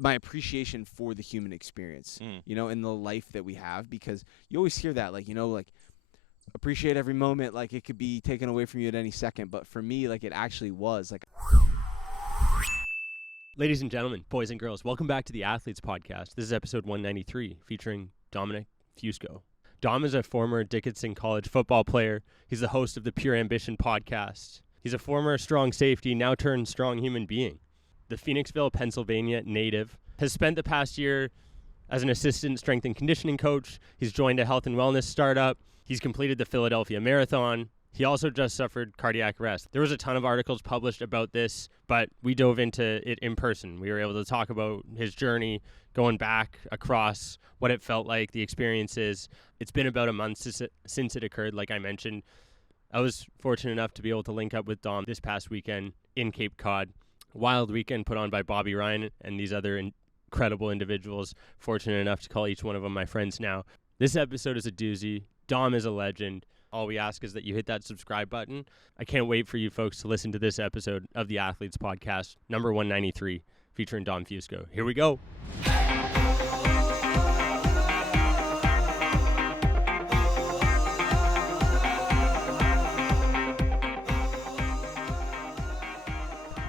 my appreciation for the human experience, you know, in the life that we have, because you always hear that, like, you know, like, appreciate every moment, like it could be taken away from you at any second. But for me, like, it actually was like. Ladies and gentlemen, boys and girls, welcome back to the Athletes Podcast. This is episode 193, featuring Dominic Fusco. Dom is a former Dickinson College football player. He's the host of the Pure Ambition podcast. He's a former strong safety, now turned strong human being. The Phoenixville, Pennsylvania native has spent the past year as an assistant strength and conditioning coach. He's joined a health and wellness startup. He's completed the Philadelphia Marathon. He also just suffered cardiac arrest. There was a ton of articles published about this, but we dove into it in person. We were able to talk about his journey, going back across what it felt like, the experiences. It's been about a month since it occurred, like I mentioned. I was fortunate enough to be able to link up with Dom this past weekend in Cape Cod. Wild weekend put on by Bobby Ryan and these other incredible individuals. Fortunate enough to call each one of them my friends now. This episode is a doozy. Dom is a legend. All we ask is that you hit that subscribe button. I can't wait for you folks to listen to this episode of the Athletes Podcast, number 193, featuring Dom Fusco. Here we go.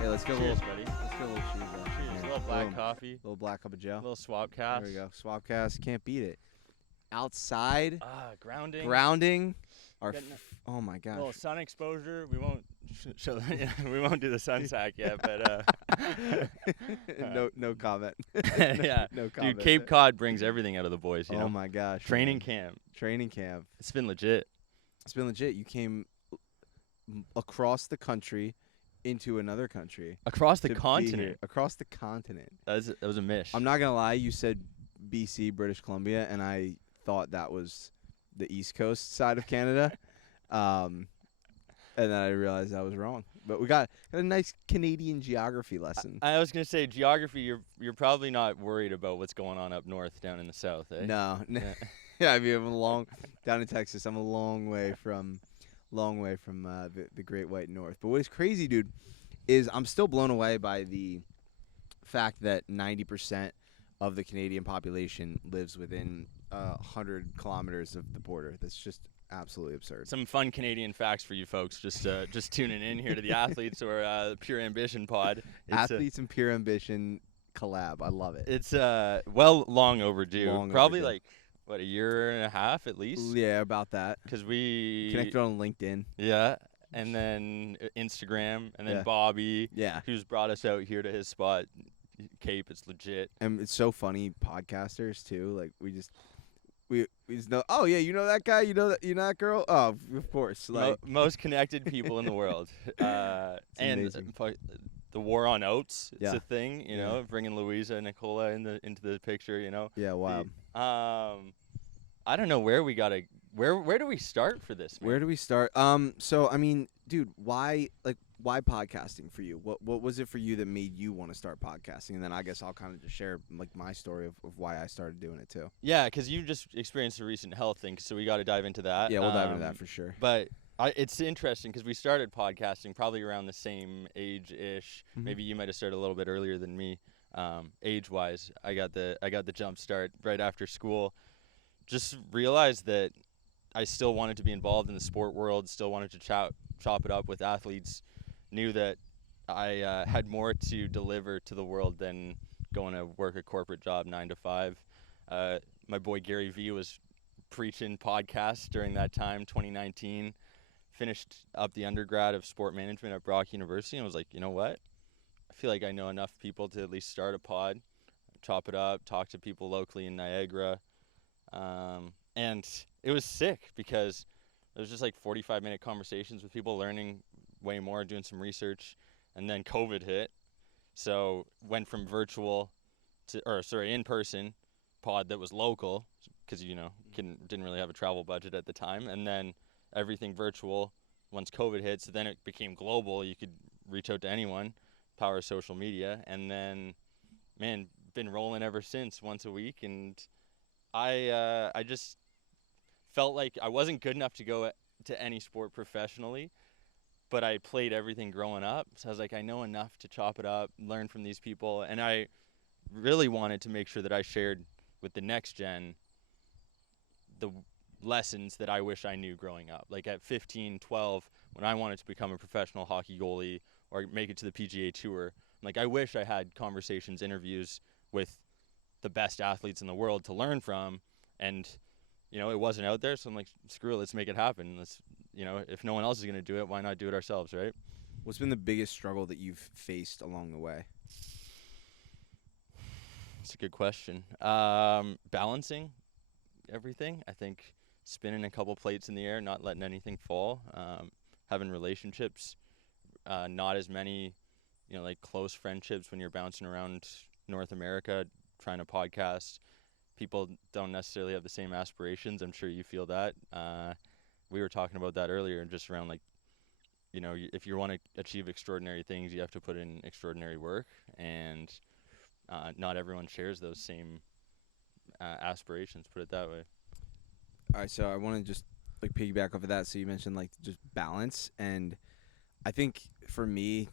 Let's get Cheers, a little, buddy. let's get a little cheese. Cheers. A little black coffee. A little black cup of Joe. A little Swapcast. There we go. Swapcast. Can't beat it. Outside. Grounding. Grounding. Getting Oh my a gosh. little sun exposure. We won't show we won't do the sun sack yet, but no comment. yeah. No comment. Dude, Cape Cod brings everything out of the boys, you know. Oh my gosh. Training man. camp. Training camp. It's been legit. It's been legit. You came across the country into another country. Across the to be continent. here. Across the continent. That was a mish. I'm not gonna lie. You said BC, British Columbia, and I thought that was the East Coast side of Canada. And then I realized I was wrong. But we got a nice Canadian geography lesson. I was gonna say geography. You're probably not worried about what's going on up north, down in the south, eh? No. Yeah. Yeah, I mean, I'm down in Texas. I'm a long way from the Great White North. But what is crazy, dude, is I'm still blown away by the fact that 90% of the Canadian population lives within 100 kilometers of the border. That's just absolutely absurd. Some fun Canadian facts for you folks. Just tuning in here to the Athletes or Pure Ambition Pod. Athletes and Pure Ambition collab. I love it. It's long overdue. Probably like what, a year and a half at least. Yeah, about that. Because we connected on LinkedIn. Yeah, and then Instagram, and then Yeah. Bobby. Yeah. Who's brought us out here to his spot, Cape. It's legit. And it's so funny, podcasters too. Like we just know. Oh yeah, you know that guy. You know that girl. Oh, of course. Like most connected people in the world. And amazing. The war on oats. It's Yeah. a thing. You know, bringing Louisa and Nicola into the picture. You know. Yeah. Wow. I don't know where we gotta. Where do we start for this, man? Where do we start? So I mean, dude, why podcasting for you? What was it for you that made you want to start podcasting? And then I guess I'll kind of just share like my story of why I started doing it too. Yeah, because you just experienced a recent health thing, so we got to dive into that. Yeah, we'll dive into that for sure. But it's interesting because we started podcasting probably around the same age-ish. Mhm. Maybe you might have started a little bit earlier than me, age-wise. I got the jump start right after school. Just realized that I still wanted to be involved in the sport world, still wanted to chop it up with athletes, knew that I had more to deliver to the world than going to work a corporate job 9 to 5. My boy Gary V was preaching podcasts during that time, 2019, finished up the undergrad of sport management at Brock University, and was like, you know what? I feel like I know enough people to at least start a pod, chop it up, talk to people locally in Niagara. And it was sick because it was just like 45-minute conversations with people, learning way more, doing some research, and then COVID hit. So went from virtual to, in-person pod that was local because, didn't really have a travel budget at the time. And then everything virtual once COVID hit. So then it became global. You could reach out to anyone, power of social media. And then, man, been rolling ever since, once a week. And I just felt like I wasn't good enough to go to any sport professionally, but I played everything growing up. So I was like, I know enough to chop it up, learn from these people. And I really wanted to make sure that I shared with the next gen the lessons that I wish I knew growing up. Like at 15, 12, when I wanted to become a professional hockey goalie or make it to the PGA Tour, like I wish I had conversations, interviews with the best athletes in the world to learn from. And, it wasn't out there. So I'm like, screw it, let's make it happen. If no one else is going to do it, why not do it ourselves, right? What's been the biggest struggle that you've faced along the way? It's a good question. Balancing everything. I think spinning a couple plates in the air, not letting anything fall. Having relationships, not as many, like close friendships when you're bouncing around North America trying to podcast. People don't necessarily have the same aspirations. I'm sure you feel that. We were talking about that earlier, just around like, if you want to achieve extraordinary things, you have to put in extraordinary work, and not everyone shares those same aspirations, put it that way. All right, so I want to just like piggyback off of that. So you mentioned like just balance, and I think for me,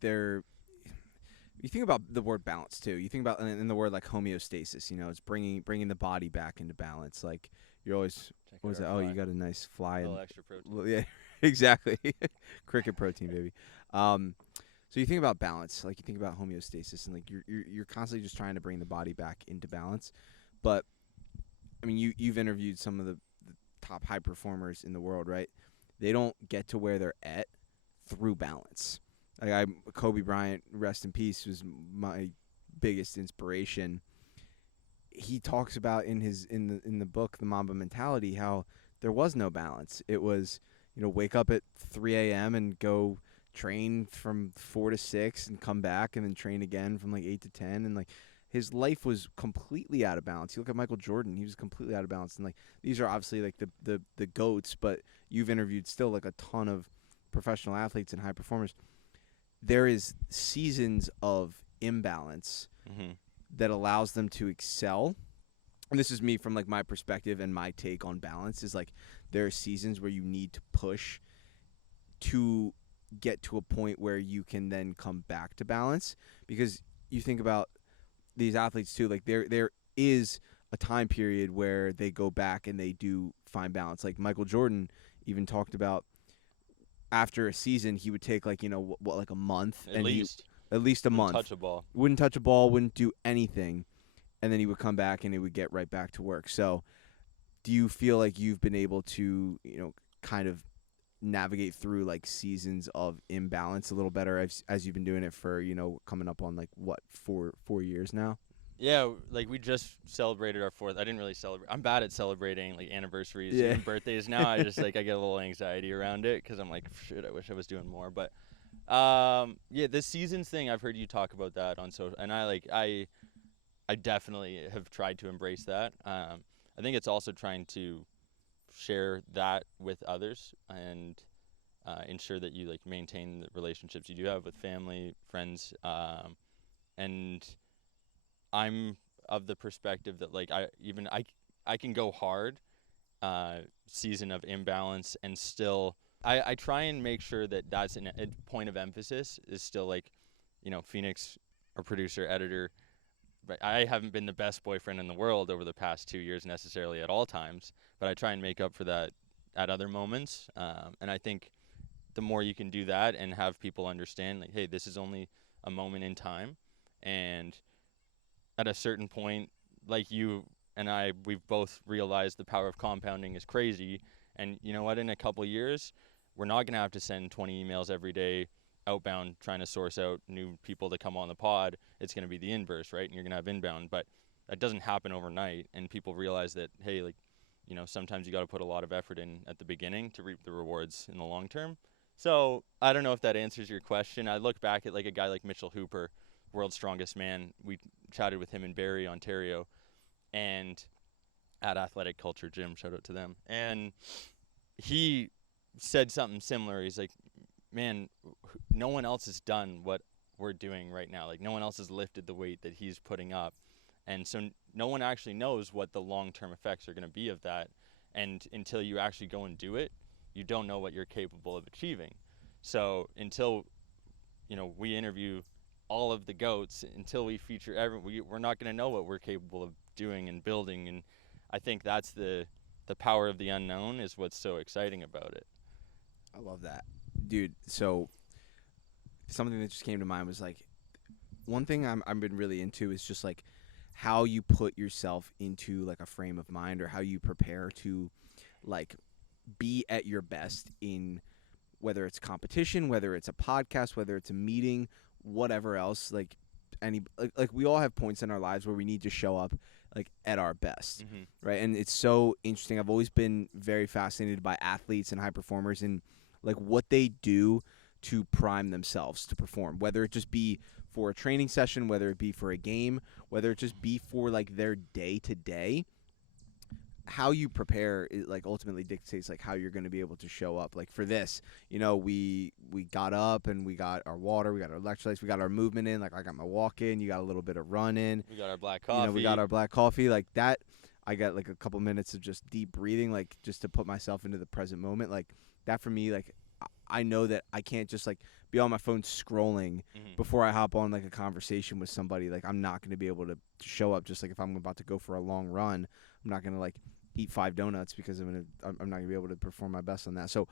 you think about the word balance too. You think about in the word like homeostasis. It's bringing the body back into balance. Like you're always, what was that? Oh, you got a nice fly. A little extra protein. Well, yeah, exactly. Cricket protein, baby. So you think about balance, like you think about homeostasis, and like you're constantly just trying to bring the body back into balance. But I mean, you've interviewed some of the top high performers in the world, right? They don't get to where they're at through balance. Like Kobe Bryant, rest in peace, was my biggest inspiration. He talks about in the book The Mamba Mentality how there was no balance. It was, wake up at 3 a.m. and go train from 4 to 6 and come back and then train again from like 8 to 10, and like his life was completely out of balance. You look at Michael Jordan, he was completely out of balance. And like these are obviously like the goats, but you've interviewed still like a ton of professional athletes and high performers. There is seasons of imbalance that allows them to excel. And this is me from like my perspective and my take on balance is like there are seasons where you need to push to get to a point where you can then come back to balance. Because you think about these athletes too, like there is a time period where they go back and they do find balance. Like Michael Jordan even talked about after a season he would take like like a month at least a month, wouldn't touch a ball, wouldn't do anything, and then he would come back and he would get right back to work. So do you feel like you've been able to kind of navigate through like seasons of imbalance a little better as you've been doing it for coming up on like what 4 years now? Yeah, like we just celebrated our 4th. I didn't really celebrate. I'm bad at celebrating like anniversaries and birthdays now. I just like I get a little anxiety around it because I'm like, shit, I wish I was doing more. But yeah, this seasons thing, I've heard you talk about that on social, and I definitely have tried to embrace that. I think it's also trying to share that with others and ensure that you like maintain the relationships you do have with family, friends, and I'm of the perspective that like I can go hard season of imbalance and still I try and make sure that that's a point of emphasis is still like Phoenix, our producer, editor, but I haven't been the best boyfriend in the world over the past 2 years necessarily at all times, but I try and make up for that at other moments, and I think the more you can do that and have people understand like, hey, this is only a moment in time, and at a certain point, like you and I, we've both realized the power of compounding is crazy. And you know what? In a couple years, we're not going to have to send 20 emails every day outbound trying to source out new people to come on the pod. It's going to be the inverse, right? And you're going to have inbound. But that doesn't happen overnight. And people realize that, hey, like, sometimes you got to put a lot of effort in at the beginning to reap the rewards in the long term. So I don't know if that answers your question. I look back at like a guy like Mitchell Hooper, world's strongest man. We chatted with him in Barrie, Ontario, and at Athletic Culture Gym, shout out to them. And he said something similar. He's like, man, no one else has done what we're doing right now. Like, no one else has lifted the weight that he's putting up. And so no one actually knows what the long-term effects are going to be of that. And until you actually go and do it, you don't know what you're capable of achieving. So until, we interview all of the goats until we feature we're not going to know what we're capable of doing and building. And I think that's the power of the unknown is what's so exciting about it. I love that, dude. So something that just came to mind was like one thing I've been really into is just like how you put yourself into like a frame of mind, or how you prepare to like be at your best in whether it's competition, whether it's a podcast, whether it's a meeting, whatever else. Like like we all have points in our lives where we need to show up like at our best, right? And it's so interesting. I've always been very fascinated by athletes and high performers and like what they do to prime themselves to perform, whether it just be for a training session, whether it be for a game, whether it just be for like their day to day. How you prepare it like ultimately dictates like how you're going to be able to show up. Like for this, we got up and we got our water, we got our electrolytes, we got our movement in. Like I got my walk in, you got a little bit of run in, We got our black coffee. we got our black coffee. Like that, I got like a couple minutes of just deep breathing, like just to put myself into the present moment. Like that for me, like I know that I can't just like be on my phone scrolling before I hop on like a conversation with somebody. Like I'm not going to be able to show up. Just like if I'm about to go for a long run, I'm not going to like eat 5 donuts because I'm not going to be able to perform my best on that. So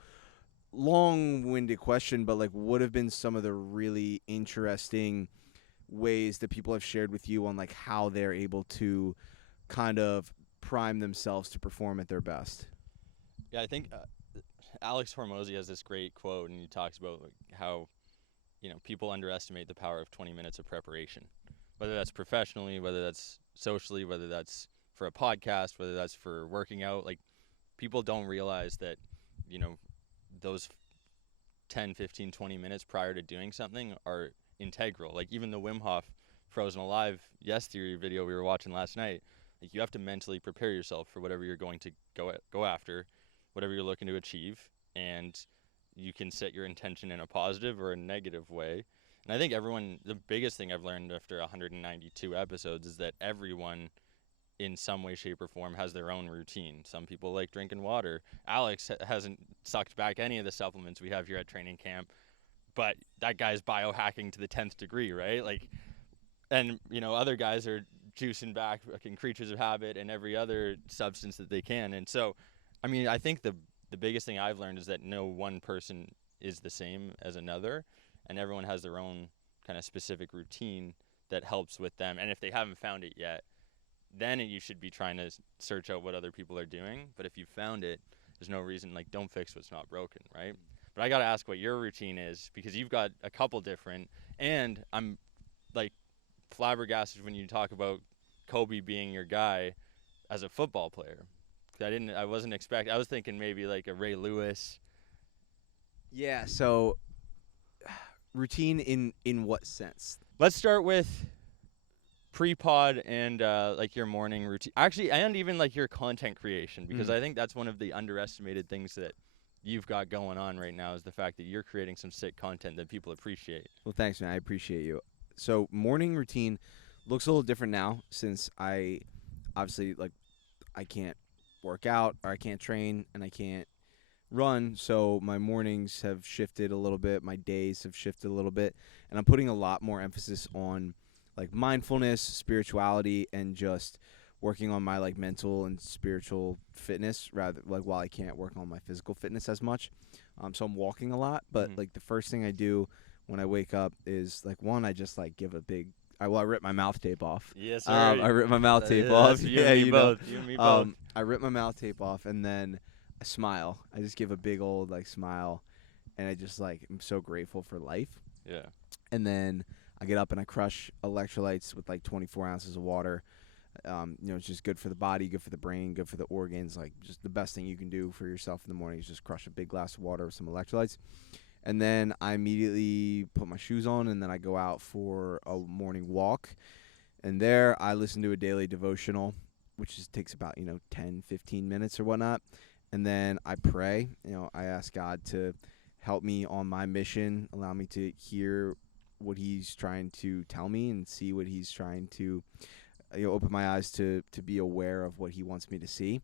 long-winded question, but like what have been some of the really interesting ways that people have shared with you on like how they're able to kind of prime themselves to perform at their best? Yeah, I think Alex Hormozy has this great quote, and he talks about like, how people underestimate the power of 20 minutes of preparation, whether that's professionally, whether that's socially, whether that's for a podcast, whether that's for working out. Like people don't realize that those 10, 15, 20 minutes prior to doing something are integral. Like even the Wim Hof Frozen Alive Yes Theory video we were watching last night, like you have to mentally prepare yourself for whatever you're going to go after, whatever you're looking to achieve, and you can set your intention in a positive or a negative way. And I think the biggest thing I've learned after 192 episodes is that everyone in some way, shape, or form has their own routine. Some people like drinking water. Alex hasn't sucked back any of the supplements we have here at training camp, but that guy's biohacking to the 10th degree, right? Like, and other guys are juicing back fucking creatures of habit and every other substance that they can. And so, I mean, I think the biggest thing I've learned is that no one person is the same as another, and everyone has their own kind of specific routine that helps with them. And if they haven't found it yet, then you should be trying to search out what other people are doing. But if you found it, there's no reason, like, don't fix what's not broken, right? But I got to ask what your routine is, because you've got a couple different, and I'm, like, flabbergasted when you talk about Kobe being your guy as a football player. I wasn't expecting, I was thinking maybe like a Ray Lewis. Yeah, so routine in what sense? Let's start with pre-pod and like your morning routine. Actually, and even like your content creation, because I think that's one of the underestimated things that you've got going on right now is the fact that you're creating some sick content that people appreciate. Well, thanks, man. I appreciate you. So morning routine looks a little different now since I obviously like I can't work out or I can't train and I can't run, so my mornings have shifted a little bit, my days have shifted a little bit, and I'm putting a lot more emphasis on like mindfulness, spirituality, and just working on my like mental and spiritual fitness rather like while I can't work on my physical fitness as much. So I'm walking a lot, but like the first thing I do when I wake up is like one, I just like give a big I rip my mouth tape off. Yes, sir. I rip my mouth tape off. You and me both. You and me both. I rip my mouth tape off and then I smile. I just give a big old like smile, and I just like I'm so grateful for life. Yeah. And then I get up and I crush electrolytes with like 24 ounces of water. It's just good for the body, good for the brain, good for the organs. Like just the best thing you can do for yourself in the morning is just crush a big glass of water with some electrolytes. And then I immediately put my shoes on, and then I go out for a morning walk. And there I listen to a daily devotional, which takes about, 10, 15 minutes or whatnot. And then I pray. I ask God to help me on my mission, allow me to hear what he's trying to tell me and see what he's trying to open my eyes to be aware of what he wants me to see.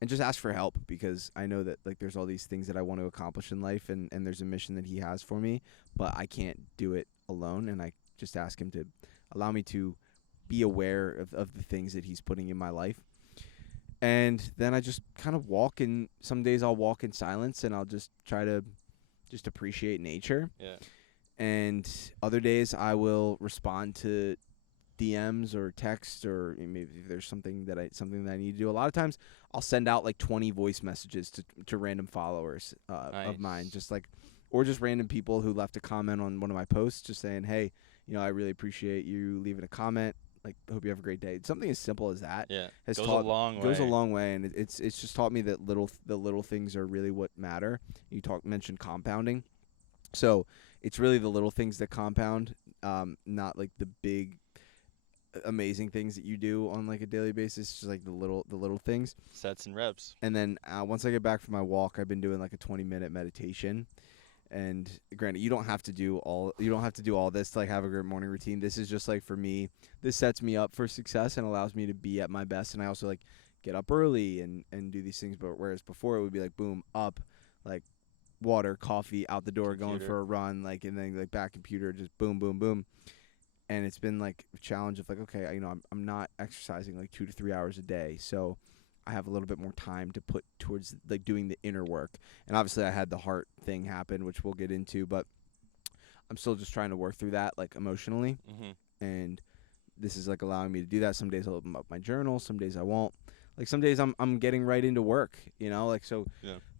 And just ask for help, because I know that like there's all these things that I want to accomplish in life, and there's a mission that he has for me, but I can't do it alone, and I just ask him to allow me to be aware of the things that he's putting in my life. And then I just kind of walk, and some days I'll walk in silence, and I'll just try to just appreciate nature. Yeah. And other days I will respond to DMs or text, or maybe if there's something that I need to do. A lot of times I'll send out like 20 voice messages to random followers of mine, just like, or just random people who left a comment on one of my posts, just saying, hey, I really appreciate you leaving a comment. Like, hope you have a great day. Something as simple as that goes a long way. Goes a long way, and it's just taught me that the little things are really what matter. You mentioned compounding, so it's really the little things that compound, not like the big, amazing things that you do on like a daily basis. Just like the little things. Sets and reps. And then once I get back from my walk, I've been doing like a 20-minute meditation. And granted, you don't have to do all this to like have a great morning routine. This is just like, for me, this sets me up for success and allows me to be at my best. And I also like get up early and do these things. But whereas before it would be like, boom, up, like water, coffee, out the door, going for a run, like, and then like back computer, just boom, boom, boom. And it's been like a challenge of like, okay, I'm not exercising like 2 to 3 hours a day, so I have a little bit more time to put towards like doing the inner work. And obviously I had the heart thing happen, which we'll get into, but I'm still just trying to work through that like emotionally. Mm-hmm. And this is like allowing me to do that. Some days I'll open up my journal, some days I won't. Like some days I'm getting right into work, like, so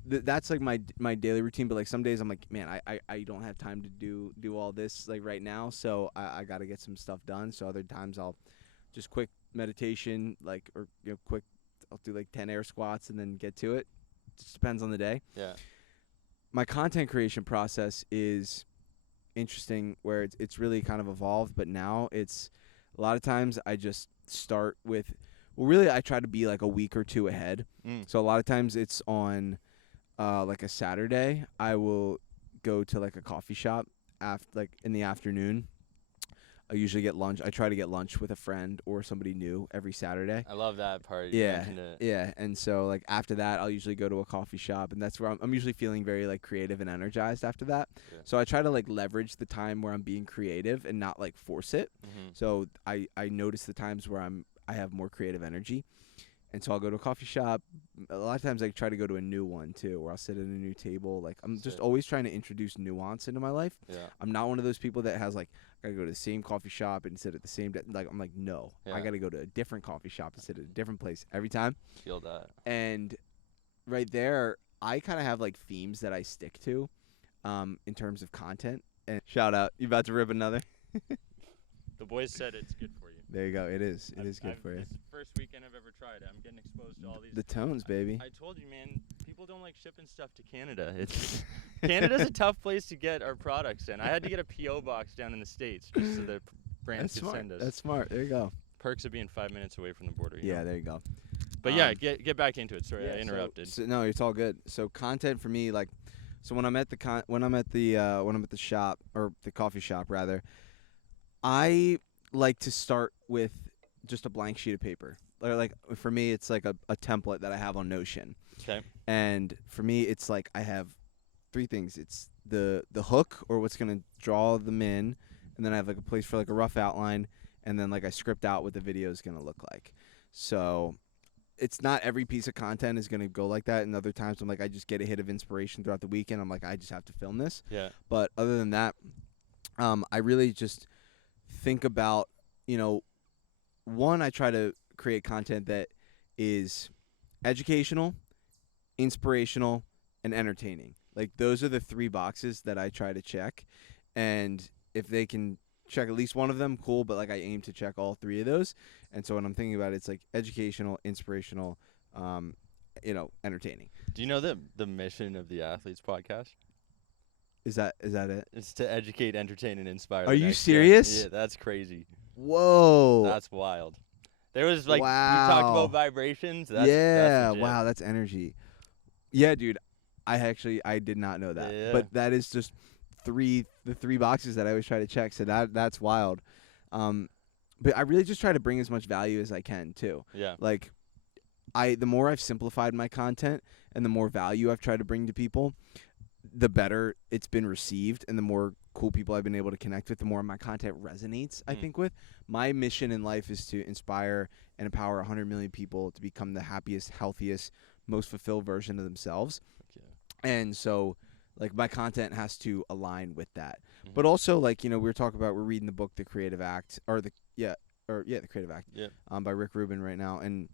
that's like my daily routine. But like some days I'm like, man, I don't have time to do all this like right now, so I got to get some stuff done. So other times I'll just quick meditation, like, or quick, I'll do like 10 air squats and then get to it. Just depends on the day. Yeah. My content creation process is interesting, where it's really kind of evolved, but now it's a lot of times I just start with, well, really I try to be like a week or two ahead. So a lot of times it's on like a Saturday, I will go to like a coffee shop like in the afternoon. I usually get lunch. I try to get lunch with a friend or somebody new every Saturday. I love that part. Yeah. And so like after that, I'll usually go to a coffee shop, and that's where I'm usually feeling very like creative and energized after that. Yeah. So I try to like leverage the time where I'm being creative and not like force it. Mm-hmm. So I notice the times where I have more creative energy. And so I'll go to a coffee shop. A lot of times I try to go to a new one too, where I'll sit at a new table. Like, I'm just always trying to introduce nuance into my life. Yeah. I'm not one of those people that has like, I gotta go to the same coffee shop and sit at the same like, I'm like, no. Yeah. I gotta go to a different coffee shop and sit at a different place every time. Feel that. And right there, I kind of have like themes that I stick to in terms of content. And shout out, you about to rip another? The boys said it's good for you. There you go. It is. It is good for you. It's the first weekend I've ever tried it. I'm getting exposed to all these. The tones, baby. I told you, man. People don't like shipping stuff to Canada. Canada's a tough place to get our products in. I had to get a PO box down in the States just so the brands could send us. That's smart. There you go. Perks of being 5 minutes away from the border. Yeah, there you go. But yeah, get back into it. Sorry, I interrupted. So, no, it's all good. So content for me, like, so when I'm at the shop, or the coffee shop rather, I like to start with just a blank sheet of paper. Or like, for me, it's like a template that I have on Notion. Okay. And for me, it's like I have 3 things. It's the hook, or what's gonna draw them in, and then I have like a place for like a rough outline, and then like I script out what the video is gonna look like. So it's not every piece of content is gonna go like that. And other times I'm like, I just get a hit of inspiration throughout the weekend. I'm like, I just have to film this. Yeah. But other than that, I really just think about, one, I try to create content that is educational, inspirational, and entertaining. Like, those are the 3 boxes that I try to check. And if they can check at least one of them, cool, but like I aim to check all 3 of those. And so when I'm thinking about it, it's like educational, inspirational, entertaining. Do you know the mission of the Athletes podcast? Is that it? It's to educate, entertain, and inspire. Are you serious? Yeah, that's crazy. Whoa. That's wild. There was like, wow. We talked about vibrations. That's wow, that's energy. Yeah, dude. I did not know that. Yeah. But that is just the 3 boxes that I always try to check. So that's wild. But I really just try to bring as much value as I can too. Yeah. Like, the more I've simplified my content and the more value I've tried to bring to people, the better it's been received and the more cool people I've been able to connect with, the more my content resonates, I think, with. My mission in life is to inspire and empower 100 million people to become the happiest, healthiest, most fulfilled version of themselves. And so, like, my content has to align with that. But also, like, we were talking about, we're reading the book, The Creative Act, The Creative Act, by Rick Rubin right now. And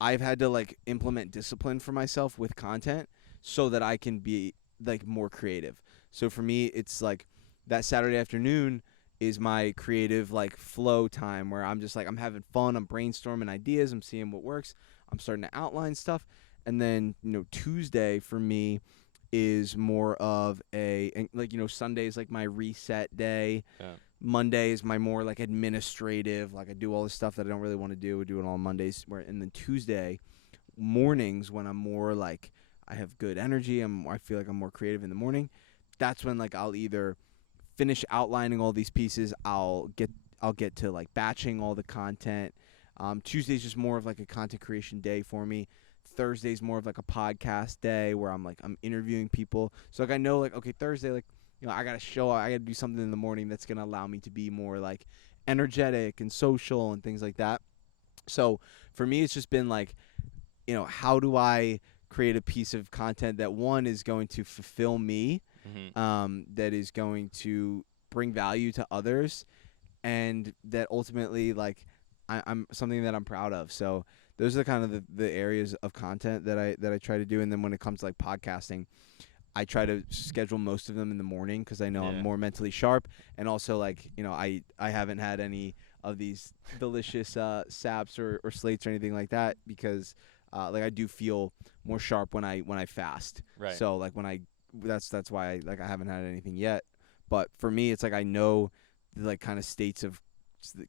I've had to, like, implement discipline for myself with content so that I can be, like, more creative. So for me, it's like that Saturday afternoon is my creative, like, flow time where I'm just like, I'm having fun, I'm brainstorming ideas, I'm seeing what works, I'm starting to outline stuff. And then, Tuesday for me is more of Sunday is like my reset day. Monday is my more like administrative, like I do all this stuff that I don't really want to do. We do it all on Mondays. And then Tuesday mornings, when I'm more like I have good energy, I feel like I'm more creative in the morning. That's when, like, I'll either finish outlining all these pieces. I'll get to, like, batching all the content. Tuesday's just more of like a content creation day for me. Thursday's more of like a podcast day where I'm interviewing people. So, like, I know, like, okay, Thursday, like, I got to do something in the morning that's going to allow me to be more, like, energetic and social and things like that. So for me, it's just been like, how do I create a piece of content that, one, is going to fulfill me, that is going to bring value to others, and that ultimately, like, I'm something that I'm proud of. So those are kind of the areas of content that I try to do. And then when it comes to, like, podcasting, I try to schedule most of them in the morning because I know I'm more mentally sharp. And also, like, I haven't had any of these delicious saps or slates or anything like that because like, I do feel more sharp when I fast. Right. So, like, that's why I haven't had anything yet. But for me, it's like I know the, like, kind of states of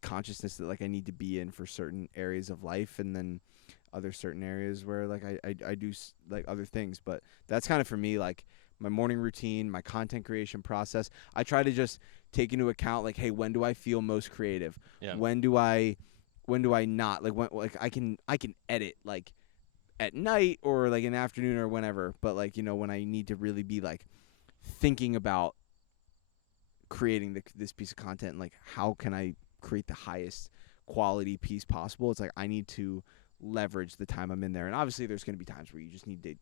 consciousness that, like, I need to be in for certain areas of life, and then other certain areas where, like, I do, like, other things. But that's kind of, for me, like, my morning routine, my content creation process. I try to just take into account, like, hey, when do I feel most creative? Yeah. When do I not? Like, I can edit, like, at night or, like, in the afternoon or whenever. But, like, when I need to really be, like, thinking about creating this piece of content, like, how can I create the highest quality piece possible? It's like I need to leverage the time I'm in there. And obviously there's going to be times where you just need to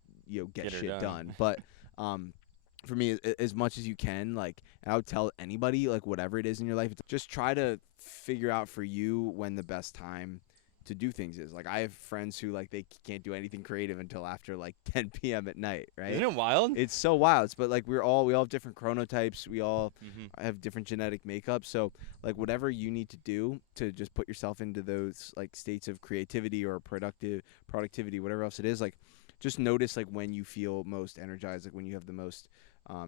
get shit done. But for me, as much as you can, like, and I would tell anybody, like, whatever it is in your life, just try to figure out for you when the best time to do things is. Like, I have friends who, like, they can't do anything creative until after, like, 10 p.m. at night, right? Isn't it wild? It's so wild. But, like, we all have different chronotypes. We all have different genetic makeup. So, like, whatever you need to do to just put yourself into those, like, states of creativity or productivity, whatever else it is, like, just notice, like, when you feel most energized, like, when you have the most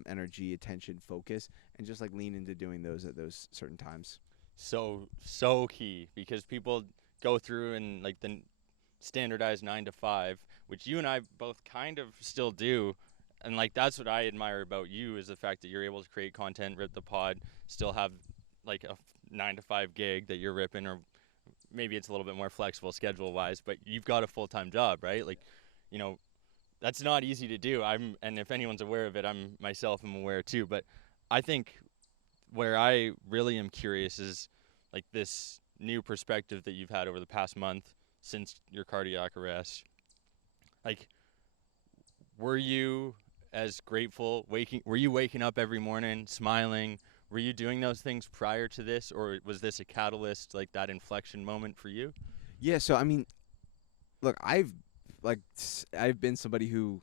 energy, attention, focus, and just, like, lean into doing those at those certain times. So key, because people go through and, like, the standardized 9 to 5, which you and I both kind of still do. And, like, that's what I admire about you, is the fact that you're able to create content, rip the pod, still have, like, a 9 to 5 gig that you're ripping, or maybe it's a little bit more flexible schedule wise, but you've got a full-time job, right? Like, that's not easy to do. And if anyone's aware of it, I'm aware too. But I think where I really am curious is, like, this new perspective that you've had over the past month since your cardiac arrest. Like, were you as grateful were you waking up every morning smiling? Were you doing those things prior to this, or was this a catalyst, like that inflection moment for you? Yeah, so I mean, look, I've been somebody who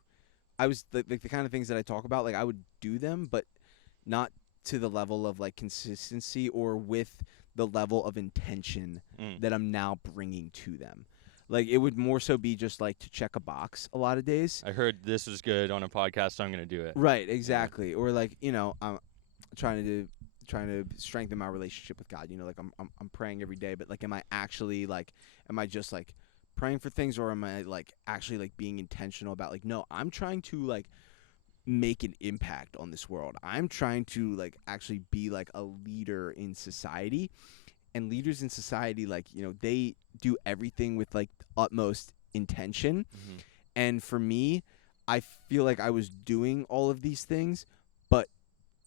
I was the kind of things that I talk about, like, I would do them, but not to the level of, like, consistency or with the level of intention that I'm now bringing to them. Like, it would more so be just, like, to check a box a lot of days. I heard this was good on a podcast, so I'm going to do it. Right, exactly. Yeah. Or, like, I'm trying to strengthen my relationship with God. Like, I'm praying every day, but, like, am I just, like, praying for things, or am I, like, actually, like, being intentional about, like, no, I'm trying to, like, make an impact on this world. I'm trying to, like, actually be, like, a leader in society. And leaders in society, like, they do everything with, like, utmost intention. And for me, I feel like I was doing all of these things, but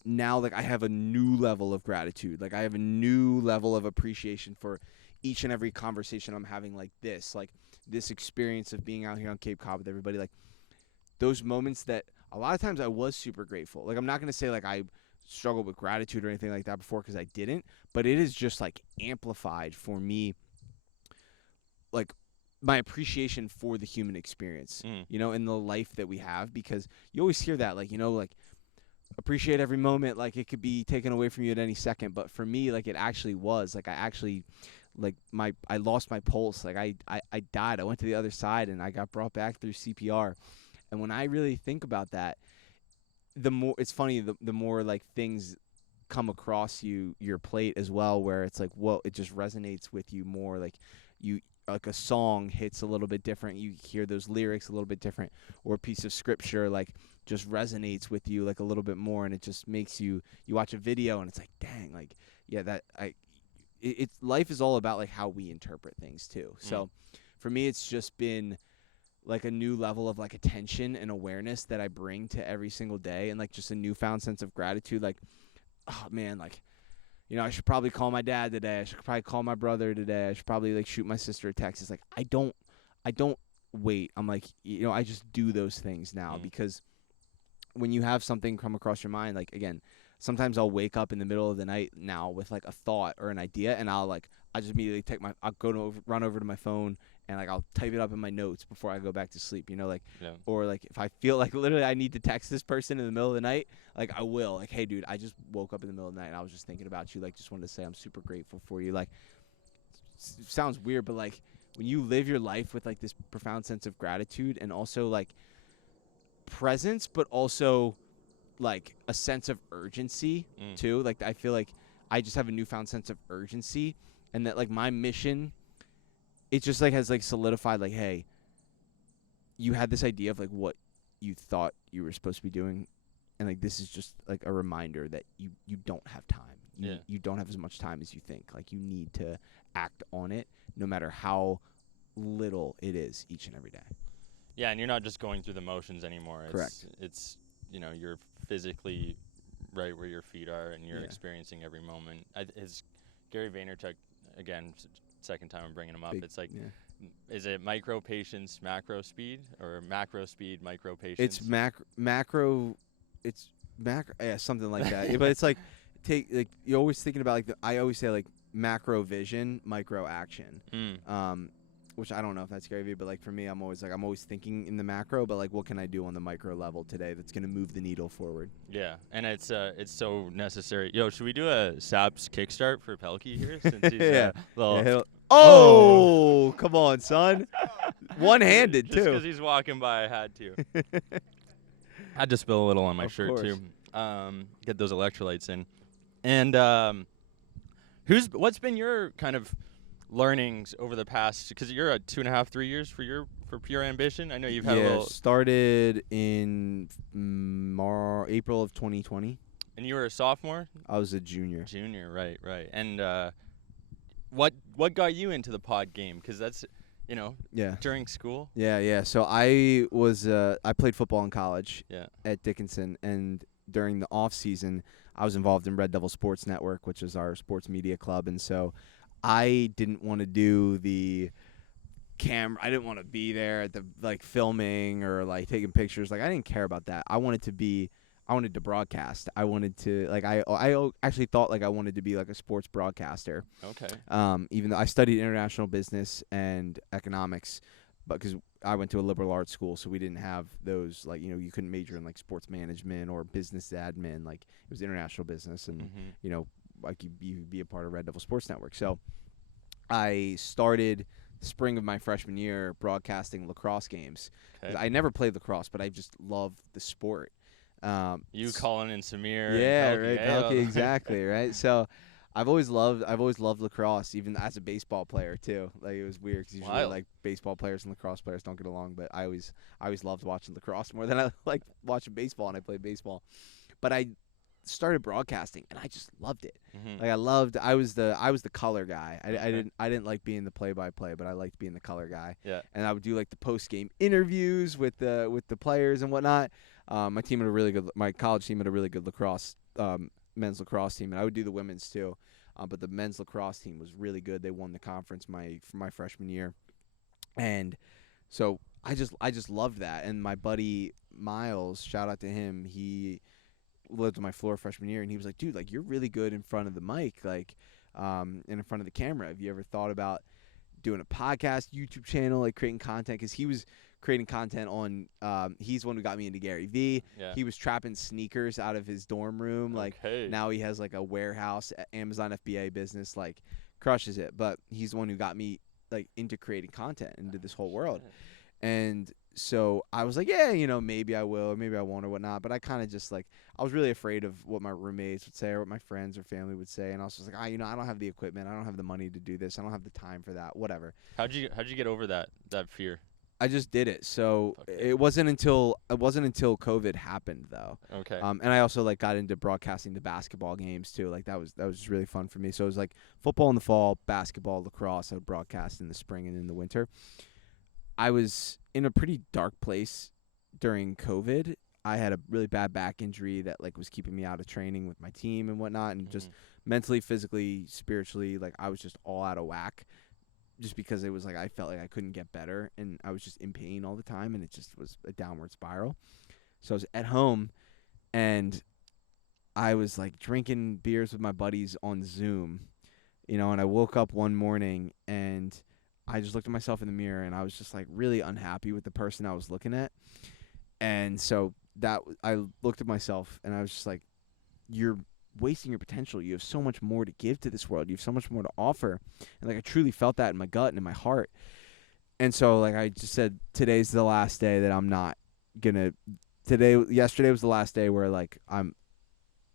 now like I have a new level of gratitude. Like I have a new level of appreciation for each and every conversation I'm having, like this experience of being out here on Cape Cod with everybody, like those moments that a lot of times I was super grateful. Like I'm not going to say like I struggled with gratitude or anything like that before, because I didn't, but it is just like amplified for me, like my appreciation for the human experience, in the life that we have, because you always hear that, like, like appreciate every moment, like it could be taken away from you at any second. But for me, like it actually was, like I actually, like I lost my pulse, like I died. I went to the other side and I got brought back through CPR. And when I really think about that, the more it's funny, the more like things come across your plate as well, where it's like, whoa, it just resonates with you more. Like you, like a song hits a little bit different, you hear those lyrics a little bit different, or a piece of scripture like just resonates with you like a little bit more, and it just makes you watch a video and it's like, dang, like yeah, that it's life is all about like how we interpret things too. So for me, it's just been like a new level of like attention and awareness that I bring to every single day, and like just a newfound sense of gratitude. Like, oh man, like, I should probably call my dad today. I should probably call my brother today. I should probably like shoot my sister a text. It's like I don't wait. I'm like, I just do those things now, because when you have something come across your mind, like again, sometimes I'll wake up in the middle of the night now with like a thought or an idea, and I just immediately run over to my phone, and like I'll type it up in my notes before I go back to sleep. Or like if I feel like literally I need to text this person in the middle of the night, like I will, like, hey dude, I just woke up in the middle of the night and I was just thinking about you, like just wanted to say I'm super grateful for you. Like sounds weird, but like when you live your life with like this profound sense of gratitude, and also like presence, but also like a sense of urgency too. Like I feel like I just have a newfound sense of urgency, and that like my mission, it just like has like solidified, like, hey, you had this idea of like what you thought you were supposed to be doing, and like this is just like a reminder that you don't have time. You don't have as much time as you think. Like you need to act on it, no matter how little it is, each and every day. Yeah, and you're not just going through the motions anymore. Correct. It's you're physically right where your feet are, and you're experiencing every moment. His Gary Vaynerchuk, again, second time I'm bringing him up. It's like, is it micro patience, macro speed, or macro speed, micro patience? It's macro. It's macro. Yeah, something like that. But it's like you're always thinking about like I always say like macro vision, micro action. Which I don't know if that's Gary Vee, but like for me, I'm always thinking in the macro, but like what can I do on the micro level today that's gonna move the needle forward? Yeah, and it's so necessary. Yo, should we do a Saps kickstart for Pelkey here? Since he's oh, come on, son! One-handed just too. Because he's walking by, I had to. I had to spill a little on my shirt too. Get those electrolytes in. And what's been your kind of learnings over the past, because you're at 2.5, 3 years for Pure Ambition. I know you've had a little. Started in April of 2020. And you were a sophomore? I was a junior. Right. And what got you into the pod game? Because that's during school. Yeah. So I played football in college. Yeah. At Dickinson, and during the off season, I was involved in Red Devil Sports Network, which is our sports media club, and so I didn't want to do the camera. I didn't want to be there at the like filming or like taking pictures. Like I didn't care about that. I wanted to broadcast. I wanted to like I actually thought like I wanted to be like a sports broadcaster. Okay. Even though I studied international business and economics, but because I went to a liberal arts school, so we didn't have those like you couldn't major in like sports management or business admin. Like it was international business, and like you be a part of Red Devil Sports Network. So I started spring of my freshman year broadcasting lacrosse games. Okay. I never played lacrosse, but I just loved the sport. You, Colin, and Samir. Yeah, and right. Pelkey, exactly, right. So I've always loved lacrosse, even as a baseball player too. Like it was weird because usually like baseball players and lacrosse players don't get along, but I always loved watching lacrosse more than I liked watching baseball, and I played baseball. But started broadcasting, and I just loved it. Mhm. Like I was the color guy. I didn't like being the play-by-play, but I liked being the color guy. Yeah. And I would do like the post-game interviews with the players and whatnot. My college team had a really good lacrosse men's lacrosse team, and I would do the women's too. But the men's lacrosse team was really good. They won the conference for my freshman year, and so I just loved that. And my buddy Miles, shout out to him, he lived on my floor freshman year, and he was like, dude, like, you're really good in front of the mic, like, and in front of the camera. Have you ever thought about doing a podcast, YouTube channel, like creating content? Because he was creating content on, he's the one who got me into Gary Vee. Yeah. He was trapping sneakers out of his dorm room. Like, Okay. now he has like a warehouse, Amazon FBA business, like, crushes it. But he's the one who got me like into creating content, into this whole world. And so I was like, yeah, maybe I will, or maybe I won't, or whatnot. But I kind of just like, I was really afraid of what my roommates would say or what my friends or family would say. And I was just like, I don't have the equipment. I don't have the money to do this. I don't have the time for that, whatever. How'd you get over that fear? I just did it. So Okay. it wasn't until COVID happened, though. Okay. And I also like got into broadcasting the basketball games too. Like that was just really fun for me. So it was like football in the fall, basketball, lacrosse. I would broadcast in the spring and in the winter. I was in a pretty dark place during COVID. I had a really bad back injury that like was keeping me out of training with my team and whatnot, and just mentally, physically, spiritually, like I was just all out of whack. Just because it was like I felt like I couldn't get better, and I was just in pain all the time, and it just was a downward spiral. So I was at home, and I was like drinking beers with my buddies on Zoom, and I woke up one morning and I just looked at myself in the mirror, and I was just like really unhappy with the person I was looking at. And so I looked at myself, and I was just like, you're wasting your potential. You have so much more to give to this world. You have so much more to offer. And like I truly felt that in my gut and in my heart. And so like I just said, today's the last day that I'm not gonna. Yesterday was the last day where like I'm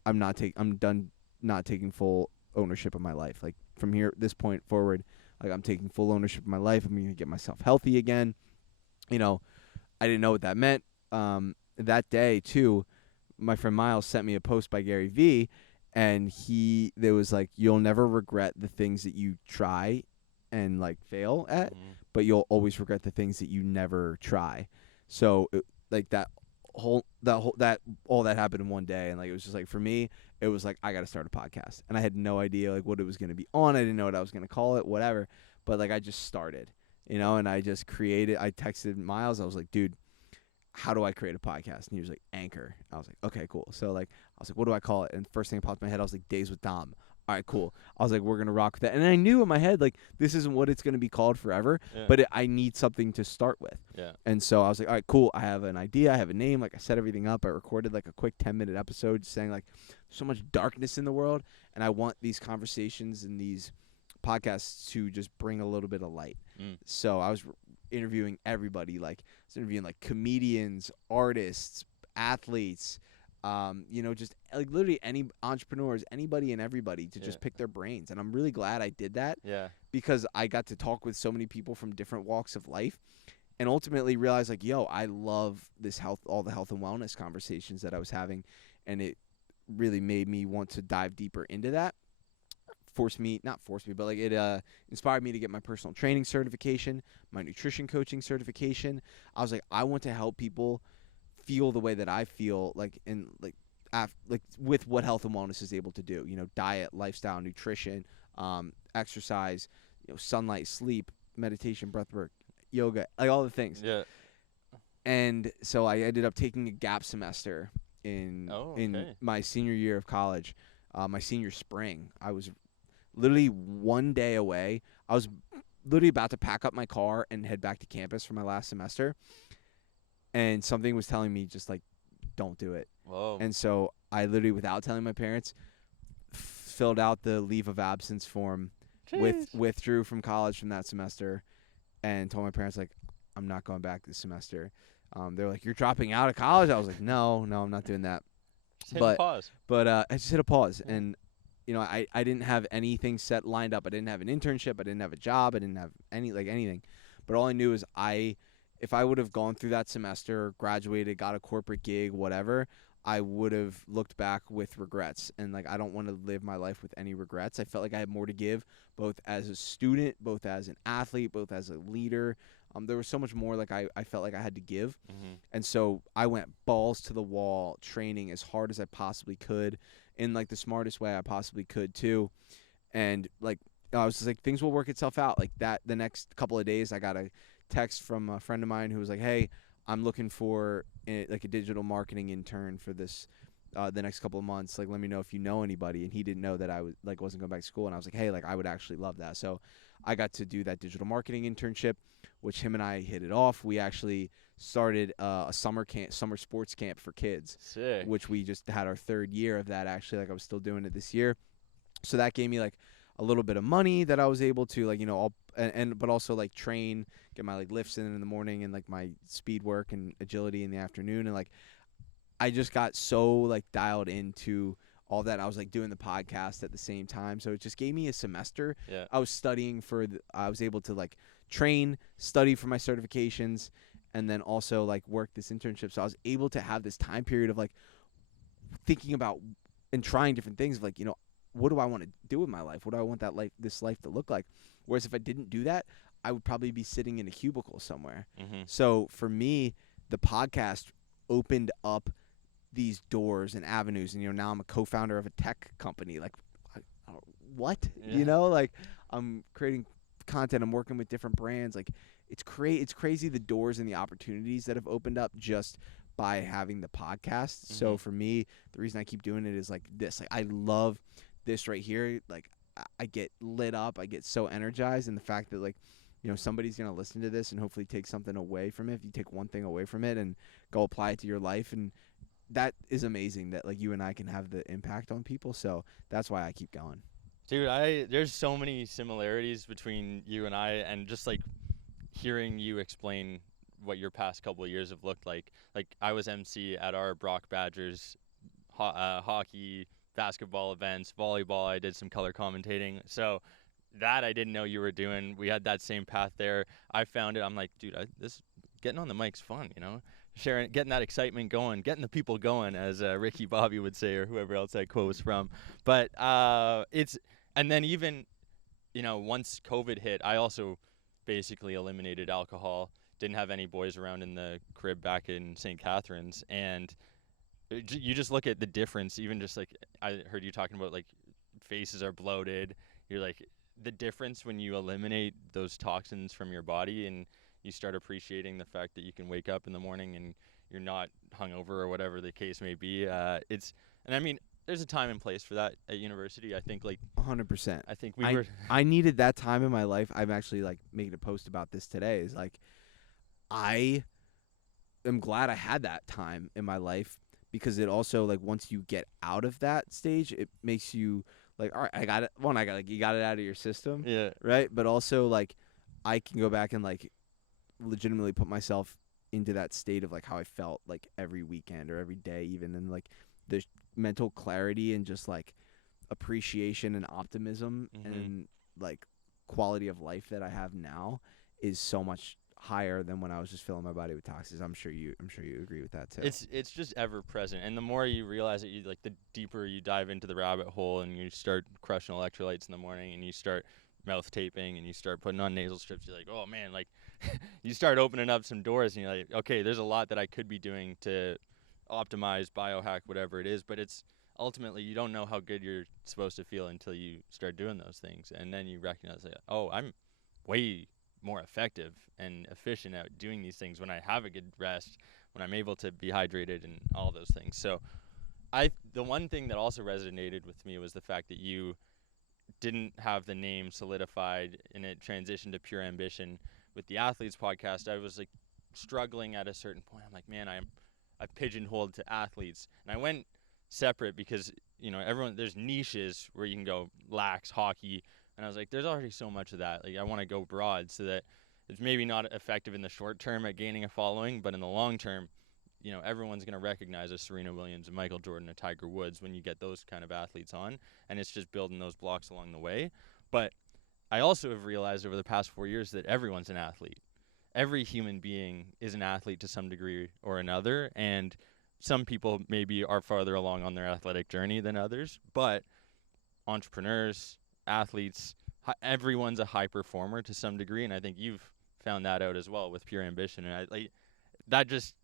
done not taking full ownership of my life. Like from this point forward, like I'm taking full ownership of my life. I'm gonna get myself healthy again. I didn't know what that meant. That day too, my friend Miles sent me a post by Gary Vee, and there was like, you'll never regret the things that you try and like fail at, but you'll always regret the things that you never try. So like all that happened in one day, and like it was just like, for me, it was like I got to start a podcast, and I had no idea like what it was going to be on. I didn't know what I was going to call it, whatever. But like I just started, and I just created. I texted Miles. I was like, dude, how do I create a podcast? And he was like, Anchor. I was like, okay, cool. So like I was like, what do I call it? And first thing that popped in my head, I was like, Days with Dom. All right, cool. I was like, we're gonna rock with that. And I knew in my head like this isn't what it's gonna be called forever, but I need something to start with. Yeah. And so I was like, all right, cool. I have an idea. I have a name. Like I set everything up. I recorded like a quick 10-minute episode saying like so much darkness in the world, and I want these conversations and these podcasts to just bring a little bit of light. So I was interviewing everybody. Like I was interviewing like comedians, artists, athletes, just like literally any entrepreneurs, anybody and everybody to just pick their brains. And I'm really glad I did that. Yeah. Because I got to talk with so many people from different walks of life, and ultimately realize like, yo, I love this all the health and wellness conversations that I was having, and it really made me want to dive deeper into that. Not forced me, but like it inspired me to get my personal training certification, my nutrition coaching certification. I was like, I want to help people feel the way that I feel, like in with what health and wellness is able to do. Diet, lifestyle, nutrition, exercise, sunlight, sleep, meditation, breathwork, yoga, like all the things. Yeah. And so I ended up taking a gap semester in my senior year of college, my senior spring. I was literally one day away. I was literally about to pack up my car and head back to campus for my last semester, and something was telling me just like, don't do it. Whoa. And so I literally, without telling my parents, filled out the leave of absence form, withdrew from college from that semester, and told my parents like, I'm not going back this semester. They're like, you're dropping out of college? I was like, no, I'm not doing that. Just hit a pause. But I just hit a pause, and I didn't have anything lined up. I didn't have an internship. I didn't have a job. I didn't have anything. But all I knew is if I would have gone through that semester, graduated, got a corporate gig, whatever, I would have looked back with regrets. And like, I don't want to live my life with any regrets. I felt like I had more to give, both as a student, both as an athlete, both as a leader. There was so much more like I felt like I had to give. And so I went balls to the wall, training as hard as I possibly could in like the smartest way I possibly could too. And like, I was just like, things will work itself out. Like that, the next couple of days, I got a text from a friend of mine who was like, "Hey, I'm looking for like a digital marketing intern for this the next couple of months. Like, let me know if you know anybody." And he didn't know that I was like wasn't going back to school. And I was like, "Hey, like I would actually love that." So I got to do that digital marketing internship, which him and I hit it off. We actually started a summer sports camp for kids, Sick. which we just had our third year of that. Actually, like I was still doing it this year. So that gave me like a little bit of money that I was able to like, but also like train, get my like lifts in the morning and like my speed work and agility in the afternoon. And like, I just got so like dialed into all that. I was like doing the podcast at the same time. So it just gave me a semester. Yeah. I was studying I was able to like train, study for my certifications, and then also like work this internship. So I was able to have this time period of like thinking about and trying different things of like, what do I want to do with my life? What do I want this life to look like? Whereas if I didn't do that, I would probably be sitting in a cubicle somewhere. So for me, the podcast opened up these doors and avenues. And, now I'm a co-founder of a tech company. Like, what? Yeah. Like I'm creating content. I'm working with different brands. Like it's crazy the doors and the opportunities that have opened up just by having the podcast. So for me, the reason I keep doing it is like this. Like I love this right here. Like I get lit up. I get so energized, and the fact that like, somebody's gonna listen to this and hopefully take something away from it. If you take one thing away from it and go apply it to your life, and that is amazing that like you and I can have the impact on people. So that's why I keep going. Dude, there's so many similarities between you and I, and just like hearing you explain what your past couple of years have looked like. Like I was MC at our Brock Badgers hockey, basketball events, volleyball. I did some color commentating. So that I didn't know you were doing. We had that same path there. I found it. I'm like, dude, this getting on the mic's fun, sharing, getting that excitement going, getting the people going, as Ricky Bobby would say, or whoever else that quote was from. But and then even, once COVID hit, I also basically eliminated alcohol. Didn't have any boys around in the crib back in St. Catharines, and you just look at the difference. Even just like I heard you talking about, like faces are bloated. You're like, the difference when you eliminate those toxins from your body and you start appreciating the fact that you can wake up in the morning and you're not hungover or whatever the case may be. And I mean, there's a time and place for that at university. I think 100%. I think I needed that time in my life. I'm actually like making a post about this today. Is like, I am glad I had that time in my life, because it also like once you get out of that stage, it makes you like, all right, I got it. You got it out of your system. Yeah. Right. But also like I can go back and like legitimately put myself into that state of like how I felt like every weekend or every day even, and like the mental clarity and just like appreciation and optimism and like quality of life that I have now is so much higher than when I was just filling my body with toxins. I'm sure you agree with that too. It's just ever present, and the more you realize it, the deeper you dive into the rabbit hole, and you start crushing electrolytes in the morning, and you start mouth taping, and you start putting on nasal strips. You're like, oh man, like you start opening up some doors, and you're like, okay, there's a lot that I could be doing to optimize, biohack, whatever it is, but it's ultimately you don't know how good you're supposed to feel until you start doing those things, and then you recognize like, oh, I'm way more effective and efficient at doing these things when I have a good rest, when I'm able to be hydrated and all those things. So the one thing that also resonated with me was the fact that you didn't have the name solidified and it transitioned to pure ambition. With the Athletes podcast, I was like struggling at a certain point. I'm like, man, I pigeonholed to athletes, and I went separate because there's niches where you can go lax hockey, and I was like, there's already so much of that. Like I want to go broad so that it's maybe not effective in the short term at gaining a following, but in the long term, everyone's going to recognize a Serena Williams, a Michael Jordan, a Tiger Woods when you get those kind of athletes on, and it's just building those blocks along the way. But I also have realized over the past 4 years that everyone's an athlete. Every human being is an athlete to some degree or another, and some people maybe are farther along on their athletic journey than others, but entrepreneurs, athletes, everyone's a high performer to some degree, and I think you've found that out as well with Pure Ambition. And that just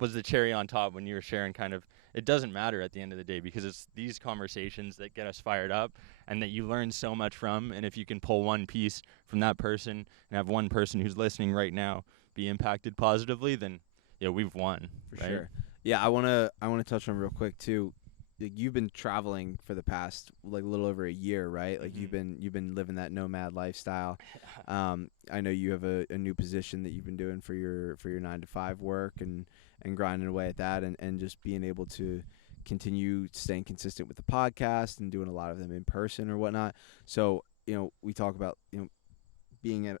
was the cherry on top when you were sharing kind of, it doesn't matter at the end of the day, because it's these conversations that get us fired up and that you learn so much from. And if you can pull one piece from that person and have one person who's listening right now be impacted positively, then we've won. For right? sure. Yeah, I wanna touch on real quick too. You've been traveling for the past like a little over a year, right? Like you've been living that nomad lifestyle. I know you have a new position that you've been doing for your 9 to 5 work and grinding away at that, and just being able to continue staying consistent with the podcast and doing a lot of them in person or whatnot. So we talk about being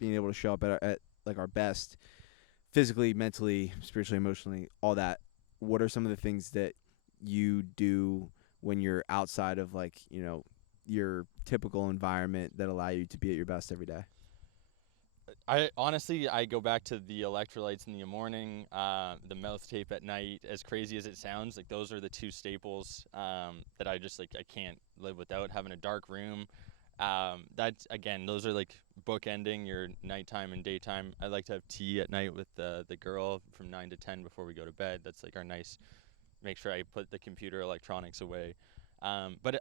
able to show up at like our best, physically, mentally, spiritually, emotionally, all that. What are some of the things that you do when you're outside of like your typical environment that allow you to be at your best every day? I honestly go back to the electrolytes in the morning, the mouth tape at night. As crazy as it sounds, like those are the two staples that I just I can't live without. Having a dark room, that's again, those are like bookending your nighttime and daytime. I like to have tea at night with the girl from 9 to 10 before we go to bed. That's like our nice. Make sure I put the computer electronics away, but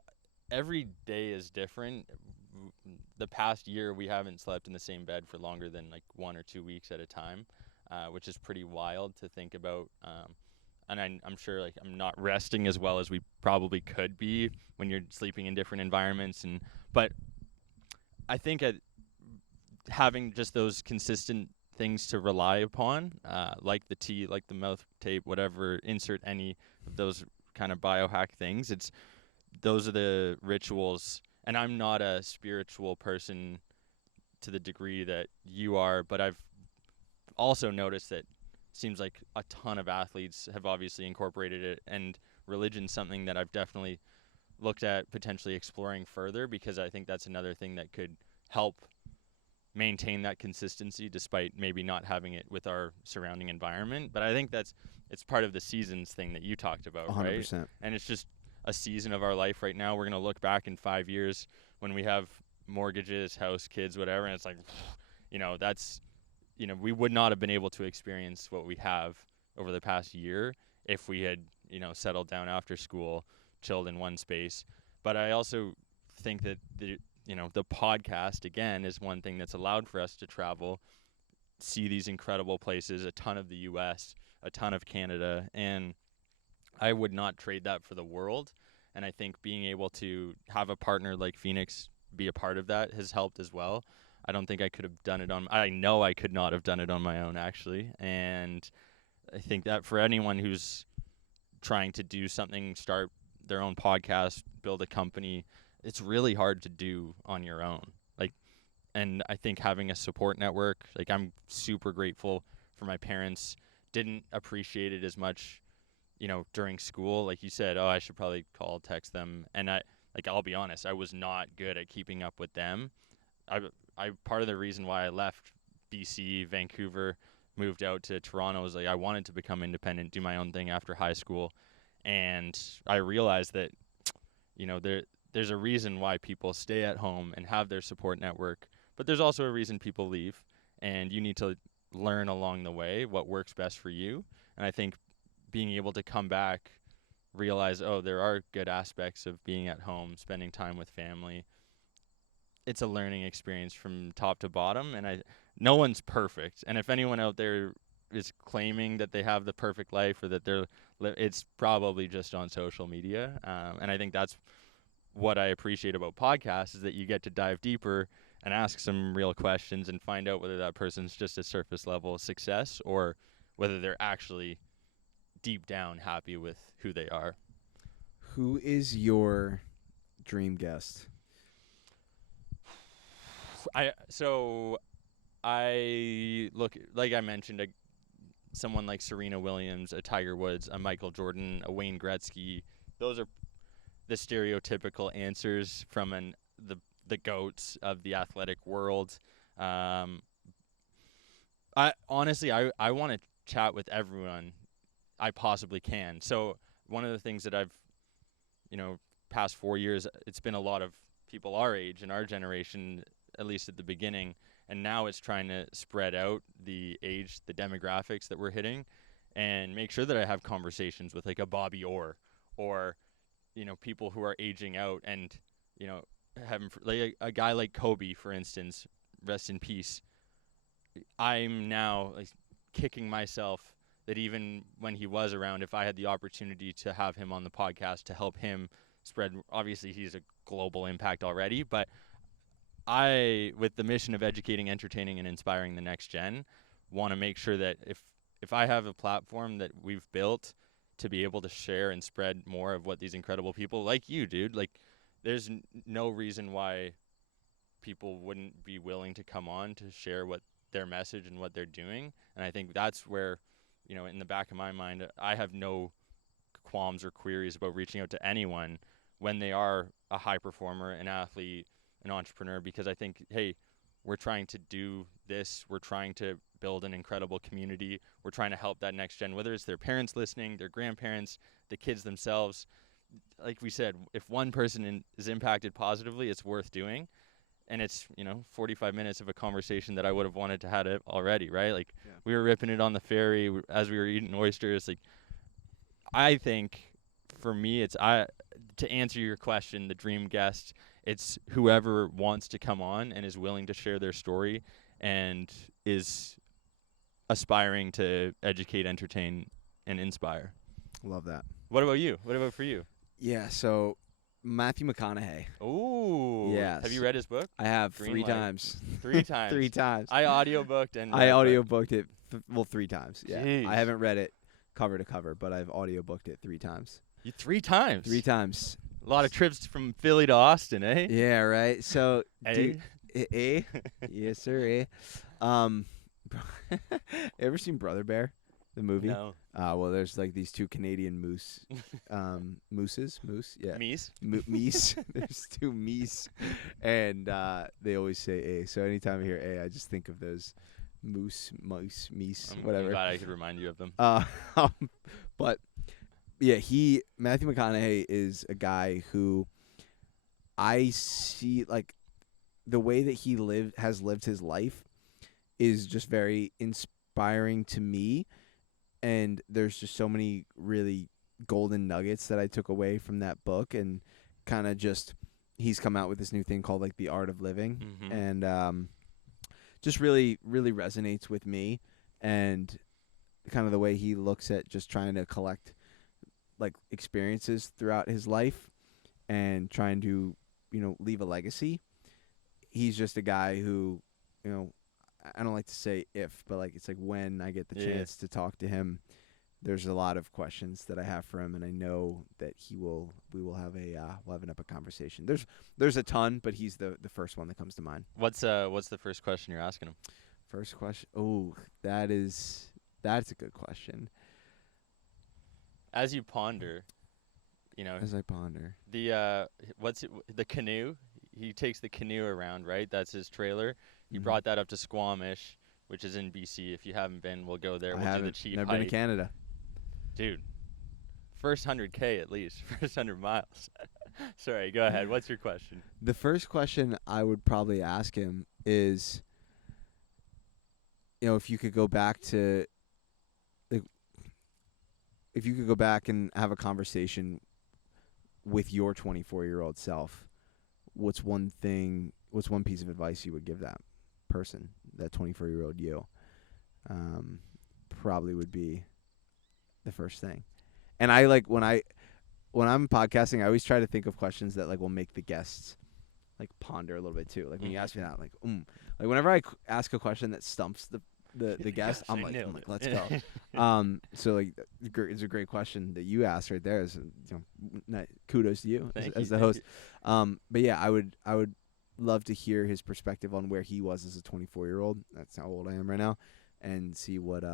every day is different. The past year we haven't slept in the same bed for longer than like 1 or 2 weeks at a time, which is pretty wild to think about. And I'm sure like I'm not resting as well as we probably could be when you're sleeping in different environments. But I think having just those consistent things to rely upon, like the tea, like the mouth tape, whatever, insert any of those kind of biohack things. Those are the rituals. And I'm not a spiritual person to the degree that you are, but I've also noticed that it seems like a ton of athletes have obviously incorporated it, and religion's something that I've definitely looked at potentially exploring further, because I think that's another thing that could help maintain that consistency despite maybe not having it with our surrounding environment. But I think it's part of the seasons thing that you talked about, 100%. right? And it's just a season of our life right now. We're going to look back in 5 years when we have mortgages, house, kids, whatever, and it's like, that's, we would not have been able to experience what we have over the past year if we had, settled down after school, chilled in one space. But I also think that the podcast, again, is one thing that's allowed for us to travel, see these incredible places, a ton of the U.S., a ton of Canada, and I would not trade that for the world. And I think being able to have a partner like Phoenix be a part of that has helped as well. I don't think I could have done it I know I could not have done it on my own, actually. And I think that for anyone who's trying to do something, start their own podcast, build a company, it's really hard to do on your own. And I think having a support network, I'm super grateful for my parents. Didn't appreciate it as much, during school. Like you said, I should probably call, text them. And I'll be honest, I was not good at keeping up with them. I part of the reason why I left BC, Vancouver, moved out to Toronto was I wanted to become independent, do my own thing after high school. And I realized that, there's a reason why people stay at home and have their support network, but there's also a reason people leave, and you need to learn along the way what works best for you. And I think being able to come back, realize, there are good aspects of being at home, spending time with family. It's a learning experience from top to bottom, and no one's perfect. And if anyone out there is claiming that they have the perfect life or that it's probably just on social media. And I think that's what I appreciate about podcasts, is that you get to dive deeper and ask some real questions and find out whether that person's just a surface level success or whether they're actually deep down happy with who they are. Who is your dream guest? I look, like I mentioned, someone like Serena Williams, a Tiger Woods, a Michael Jordan, a Wayne Gretzky. Those are the stereotypical answers from the GOATs of the athletic world. I honestly want to chat with everyone I possibly can. So one of the things that I've, past 4 years, it's been a lot of people our age and our generation, at least at the beginning, and now it's trying to spread out the age, the demographics that we're hitting, and make sure that I have conversations with like a Bobby Orr or, people who are aging out, and, having like a guy like Kobe, for instance, rest in peace. I'm now like kicking myself that even when he was around, if I had the opportunity to have him on the podcast to help him spread, obviously he's a global impact already, but I, with the mission of educating, entertaining, and inspiring the next gen, want to make sure that if I have a platform that we've built to be able to share and spread more of what these incredible people like you, dude, like there's no reason why people wouldn't be willing to come on to share what their message and what they're doing. And I think that's where, in the back of my mind, I have no qualms or queries about reaching out to anyone when they are a high performer, an athlete, an entrepreneur, because I think, hey, we're trying to do this. We're trying to build an incredible community. We're trying to help that next gen, whether it's their parents listening, their grandparents, the kids themselves. Like we said, if one person is impacted positively, it's worth doing. And it's, 45 minutes of a conversation that I would have wanted to have it already, right? Like we were ripping it on the ferry as we were eating oysters. Like I think for me, to answer your question, the dream guest, it's whoever wants to come on and is willing to share their story and is aspiring to educate, entertain, and inspire. Love that. What about you? What about for you? Yeah, so Matthew McConaughey. Ooh. Yes. Have you read his book? I have Green 3 Light. times. 3 times. 3 times. I audiobooked and I read, audiobooked it, 3 times. Yeah. Jeez. I haven't read it cover to cover, but I've audiobooked it 3 times. You 3 times? 3 times. A lot of trips from Philly to Austin, eh? Yeah, right. So, Eh? Yes, sir, You ever seen Brother Bear, the movie? No. Well, there's like these 2 Canadian moose, moose, yeah. Meese? Meese. There's 2 meese, and they always say A. So anytime I hear A, I just think of those moose, mice, meese, I'm whatever. glad I could remind you of them. But yeah, Matthew McConaughey is a guy who I see, like, the way that he has lived his life is just very inspiring to me. And there's just so many really golden nuggets that I took away from that book, and kind of just, he's come out with this new thing called like The Art of Living, and just really, really resonates with me, and kind of the way he looks at just trying to collect like experiences throughout his life and trying to, leave a legacy. He's just a guy who, I don't like to say if, but like it's like when I get the chance to talk to him, there's a lot of questions that I have for him, and I know that we will have an epic conversation. There's a ton, but he's the first one that comes to mind. What's the first question you're asking him? First question. Oh, that's a good question. As you ponder, As I ponder. The canoe? He takes the canoe around, right? That's his trailer. He brought that up to Squamish, which is in BC. If you haven't been, we'll go there. We'll do the cheap never hike. been to Canada. Dude, first 100K at least, first 100 miles. Sorry, go ahead. What's your question? The first question I would probably ask him is, if you could go back to, like, if you could go back and have a conversation with your 24-year-old self, what's one piece of advice you would give that person, that 24-year-old you? Probably would be the first thing. And I like when I'm podcasting, I always try to think of questions that like will make the guests like ponder a little bit too. Like when you ask me that, like whenever I ask a question that stumps the guest, I'm like, let's go. So like it's a great question that you asked right there. Is kudos to you as the host. But yeah, I would love to hear his perspective on where he was as a 24-year-old. That's how old I am right now, and see what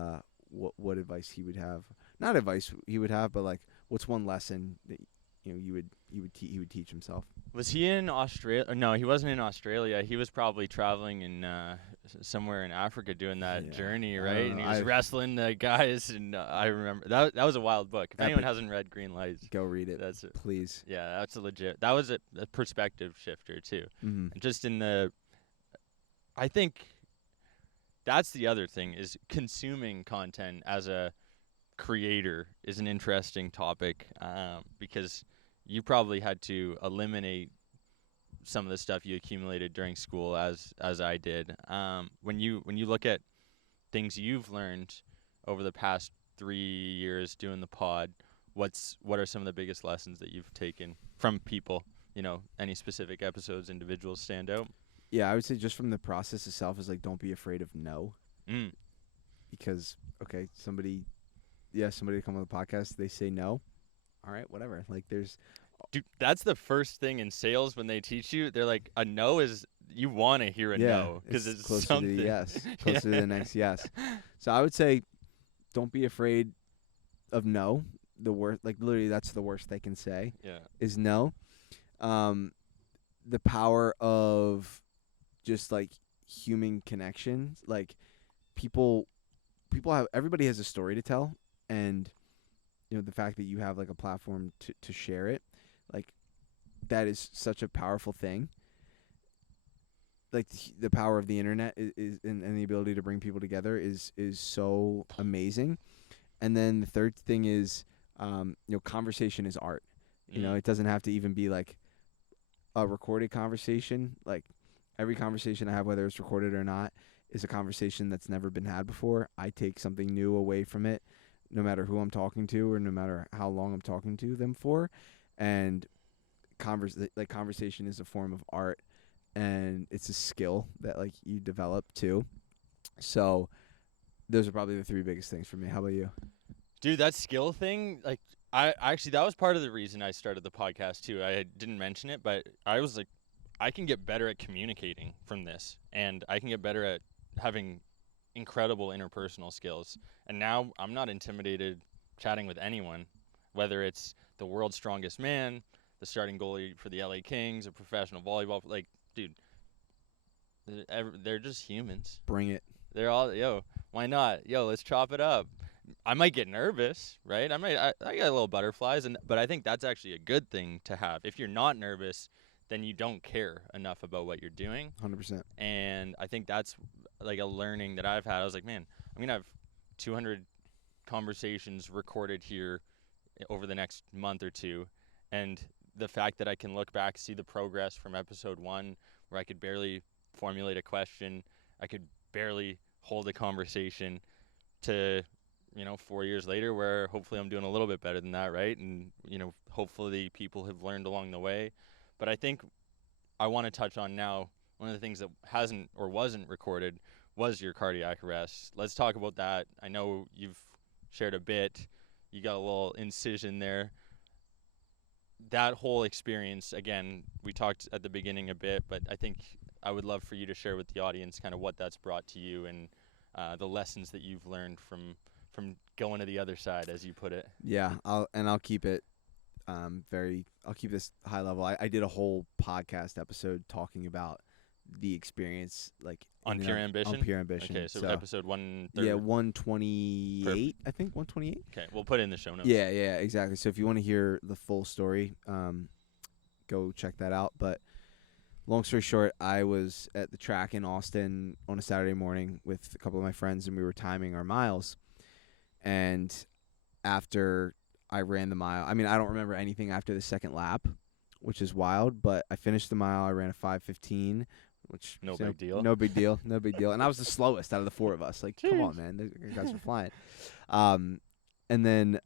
advice he would have. Not advice he would have, but like what's one lesson that he would teach himself. Was he in Australia? No, he wasn't in Australia. He was probably traveling in somewhere in Africa doing that journey, right? And he was wrestling the guys. And I remember that was a wild book. If anyone hasn't read Green Lights, go read it. That's it. Please. Yeah, that's a legit. That was a perspective shifter too. Mm-hmm. Just I think that's the other thing is consuming content as a creator is an interesting topic because you probably had to eliminate some of the stuff you accumulated during school as I did. When you look at things you've learned over the past 3 years doing the pod, what are some of the biggest lessons that you've taken from people? Any specific episodes, individuals stand out? Yeah, I would say just from the process itself is like don't be afraid of no. Because somebody come on the podcast, they say no. All right, whatever. Like dude, that's the first thing in sales when they teach you. They're like, a no is you want to hear a no because it's closer something. to the yes, closer to the next yes. So I would say, don't be afraid of no. The worst, like literally, that's the worst they can say. Yeah, is no. The power of just like human connections, like everybody has a story to tell, and the fact that you have like a platform to share it, like that is such a powerful thing. Like the power of the internet is and the ability to bring people together is so amazing. And then the third thing is conversation is art. It doesn't have to even be like a recorded conversation. Like every conversation I have, whether it's recorded or not, is a conversation that's never been had before. I take something new away from it, no matter who I'm talking to or no matter how long I'm talking to them for. And conversation is a form of art, and it's a skill that like you develop too. So those are probably the three biggest things for me. How about you? Dude, that skill thing, like I actually that was part of the reason I started the podcast too. I didn't mention it, but I was like, I can get better at communicating from this, and I can get better at having incredible interpersonal skills. And now I'm not intimidated chatting with anyone, whether it's the world's strongest man, the starting goalie for the LA Kings, a professional volleyball. Like, dude, they're just humans. Bring it. They're all, why not? Let's chop it up. I might get nervous, right? I get a little butterflies, but I think that's actually a good thing to have. If you're not nervous, then you don't care enough about what you're doing. 100%. And I think that's like a learning that I've had. I was like, man, I'm going to have 200 conversations recorded here over the next month or two. And the fact that I can look back, see the progress from episode 1, where I could barely formulate a question, I could barely hold a conversation, to 4 years later, where hopefully I'm doing a little bit better than that, right? And hopefully people have learned along the way. But I think I want to touch on now one of the things that hasn't or wasn't recorded was your cardiac arrest. Let's talk about that. I know you've shared a bit. You got a little incision there. That whole experience, again, we talked at the beginning a bit, but I think I would love for you to share with the audience kind of what that's brought to you and the lessons that you've learned from going to the other side, as you put it. Yeah, I'll keep it I'll keep this high level. I did a whole podcast episode talking about the experience, like on Pure Ambition. On Pure Ambition. Okay, so episode 130. Yeah, 128. I think 128. Okay, we'll put it in the show notes. Yeah, exactly. So if you want to hear the full story, go check that out. But long story short, I was at the track in Austin on a Saturday morning with a couple of my friends, and we were timing our miles. And after I ran the mile, I mean, I don't remember anything after the second lap, which is wild, but I finished the mile. I ran a 5:15, which no big deal. No big deal. No big deal. And I was the slowest out of the four of us. Like, come on, man. The guys were flying. And then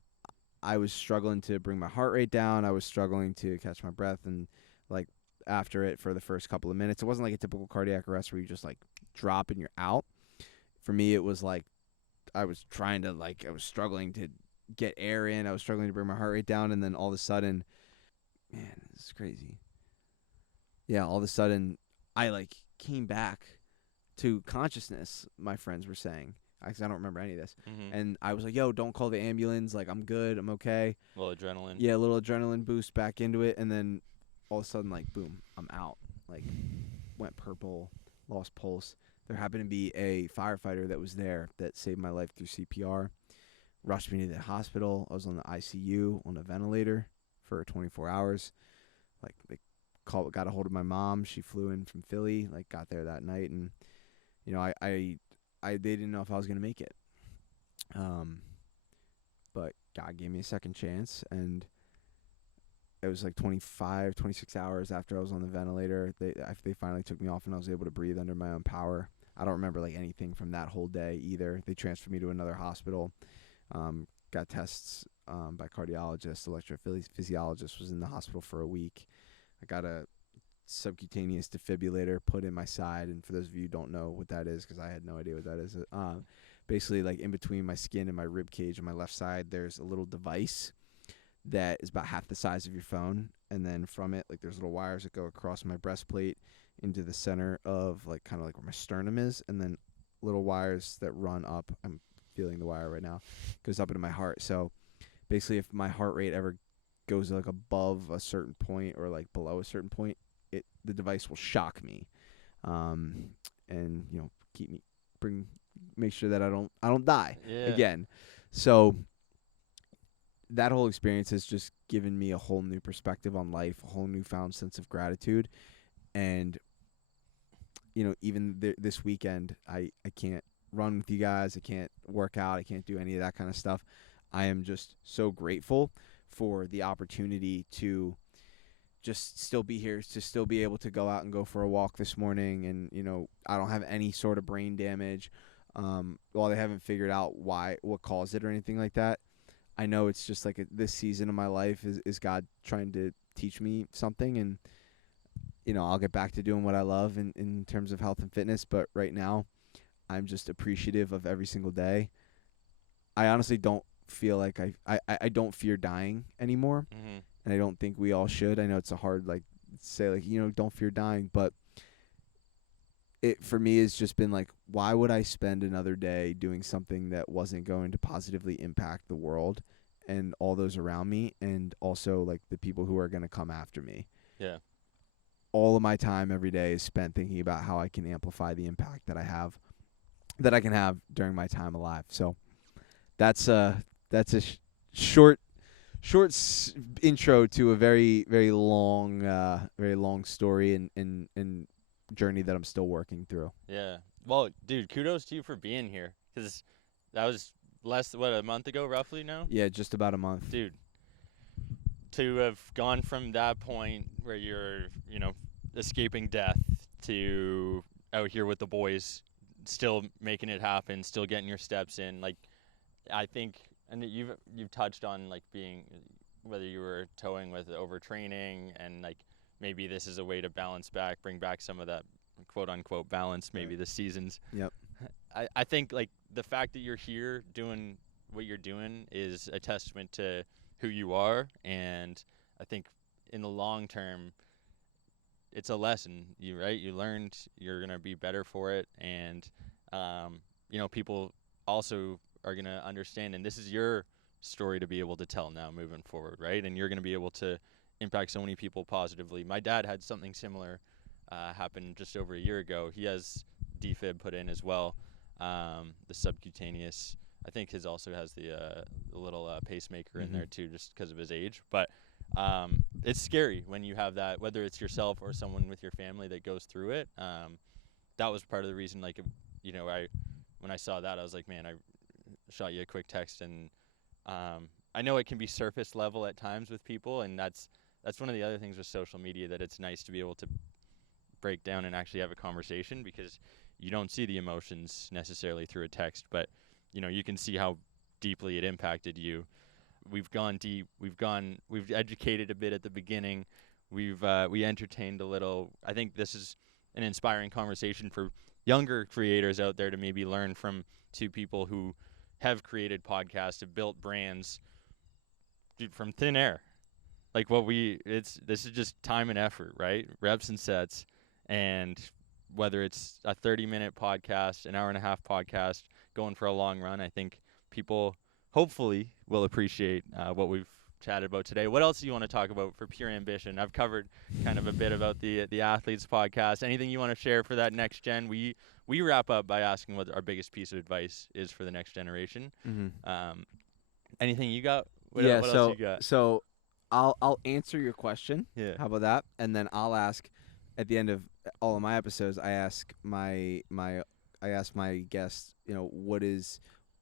I was struggling to bring my heart rate down. I was struggling to catch my breath. And, like, after it for the first couple of minutes, it wasn't like a typical cardiac arrest where you just, like, drop and you're out. For me, it was like I was struggling to get air in. I was struggling to bring my heart rate down. And then all of a sudden, man, this is crazy. Yeah, all of a sudden, I, like, came back to consciousness, my friends were saying. I don't remember any of this. Mm-hmm. And I was like, yo, don't call the ambulance. Like, I'm good. I'm okay. A little adrenaline. Yeah, a little adrenaline boost back into it. And then all of a sudden, like, boom, I'm out. Like, went purple, lost pulse. There happened to be a firefighter that was there that saved my life through CPR. Rushed me to the hospital. I was on the ICU on a ventilator for 24 hours. Like, they got a hold of my mom. She flew in from Philly, like, got there that night. And, you know, they didn't know if I was going to make it. But God gave me a second chance, and it was like 26 hours after I was on the ventilator. They finally took me off, and I was able to breathe under my own power. I don't remember like anything from that whole day either. They transferred me to another hospital. Got tests by cardiologist, electrophysiologist, was in the hospital for a week. I got a subcutaneous defibrillator put in my side, and for those of you who don't know what that is, because I had no idea what that is, basically like in between my skin and my rib cage on my left side, there's a little device that is about half the size of your phone, and then from it, like, there's little wires that go across my breastplate into the center of, like, kind of like where my sternum is, and then little wires that run up. I'm feeling the wire right now, goes up into my heart. So basically, if my heart rate ever goes like above a certain point or like below a certain point, the device will shock me, and you know, make sure that I don't die again. So that whole experience has just given me a whole new perspective on life, a whole newfound sense of gratitude. And you know, even this weekend, I can't run with you guys, I can't work out, I can't do any of that kind of stuff. I am just so grateful for the opportunity to just still be here, to still be able to go out and go for a walk this morning. And, you know, I don't have any sort of brain damage. While they haven't figured out what caused it or anything like that, I know it's just like this season of my life is God trying to teach me something. And, you know, I'll get back to doing what I love in terms of health and fitness. But right now, I'm just appreciative of every single day. I honestly don't feel like I don't fear dying anymore. Mm-hmm. And I don't think we all should. I know it's a hard, like, say, like, you know, don't fear dying, but it, for me, has just been like, why would I spend another day doing something that wasn't going to positively impact the world and all those around me, and also, like, the people who are going to come after me? Yeah. All of my time every day is spent thinking about how I can amplify the impact that I can have during my time alive. So that's a short intro to a very, very long story and journey that I'm still working through. Yeah. Well, dude, kudos to you for being here, because that was a month ago, roughly now? Yeah, just about a month. Dude, to have gone from that point where you're, you know, escaping death to out here with the boys, still making it happen, still getting your steps in, like, I think, and you've touched on, like, being, whether you were towing with overtraining, and, like, maybe this is a way to bring back some of that quote unquote balance, maybe this season's. Yep. I think, like, the fact that you're here doing what you're doing is a testament to who you are, and I think in the long term, it's a lesson. You learned, you're gonna be better for it, and you know, people also are gonna understand, and this is your story to be able to tell now moving forward, right? And you're gonna be able to impact so many people positively. My dad had something similar happen just over a year ago. He has defib put in as well, the subcutaneous. I think his also has the little pacemaker in there too, just because of his age. But it's scary when you have that, whether it's yourself or someone with your family that goes through it. That was part of the reason, like, you know, when I saw that, I was like, man, I shot you a quick text, and I know it can be surface level at times with people, and that's one of the other things with social media, that it's nice to be able to break down and actually have a conversation, because you don't see the emotions necessarily through a text, but, you know, you can see how deeply it impacted you. We've gone deep. We've educated a bit at the beginning. We entertained a little. I think this is an inspiring conversation for younger creators out there to maybe learn from two people who have created podcasts, have built brands, dude, from thin air. Like, this is just time and effort, right? Reps and sets, and whether it's a 30-minute podcast, an hour and a half podcast, going for a long run, I think people hopefully will appreciate what we've chatted about today. What else do you want to talk about for Pure Ambition? I've covered kind of a bit about the Athletes podcast. Anything you want to share for that next gen? We wrap up by asking what our biggest piece of advice is for the next generation. Anything you got? What else you got? So I'll answer your question. Yeah. How about that? And then I'll ask at the end of all of my episodes, I ask my guests, what is,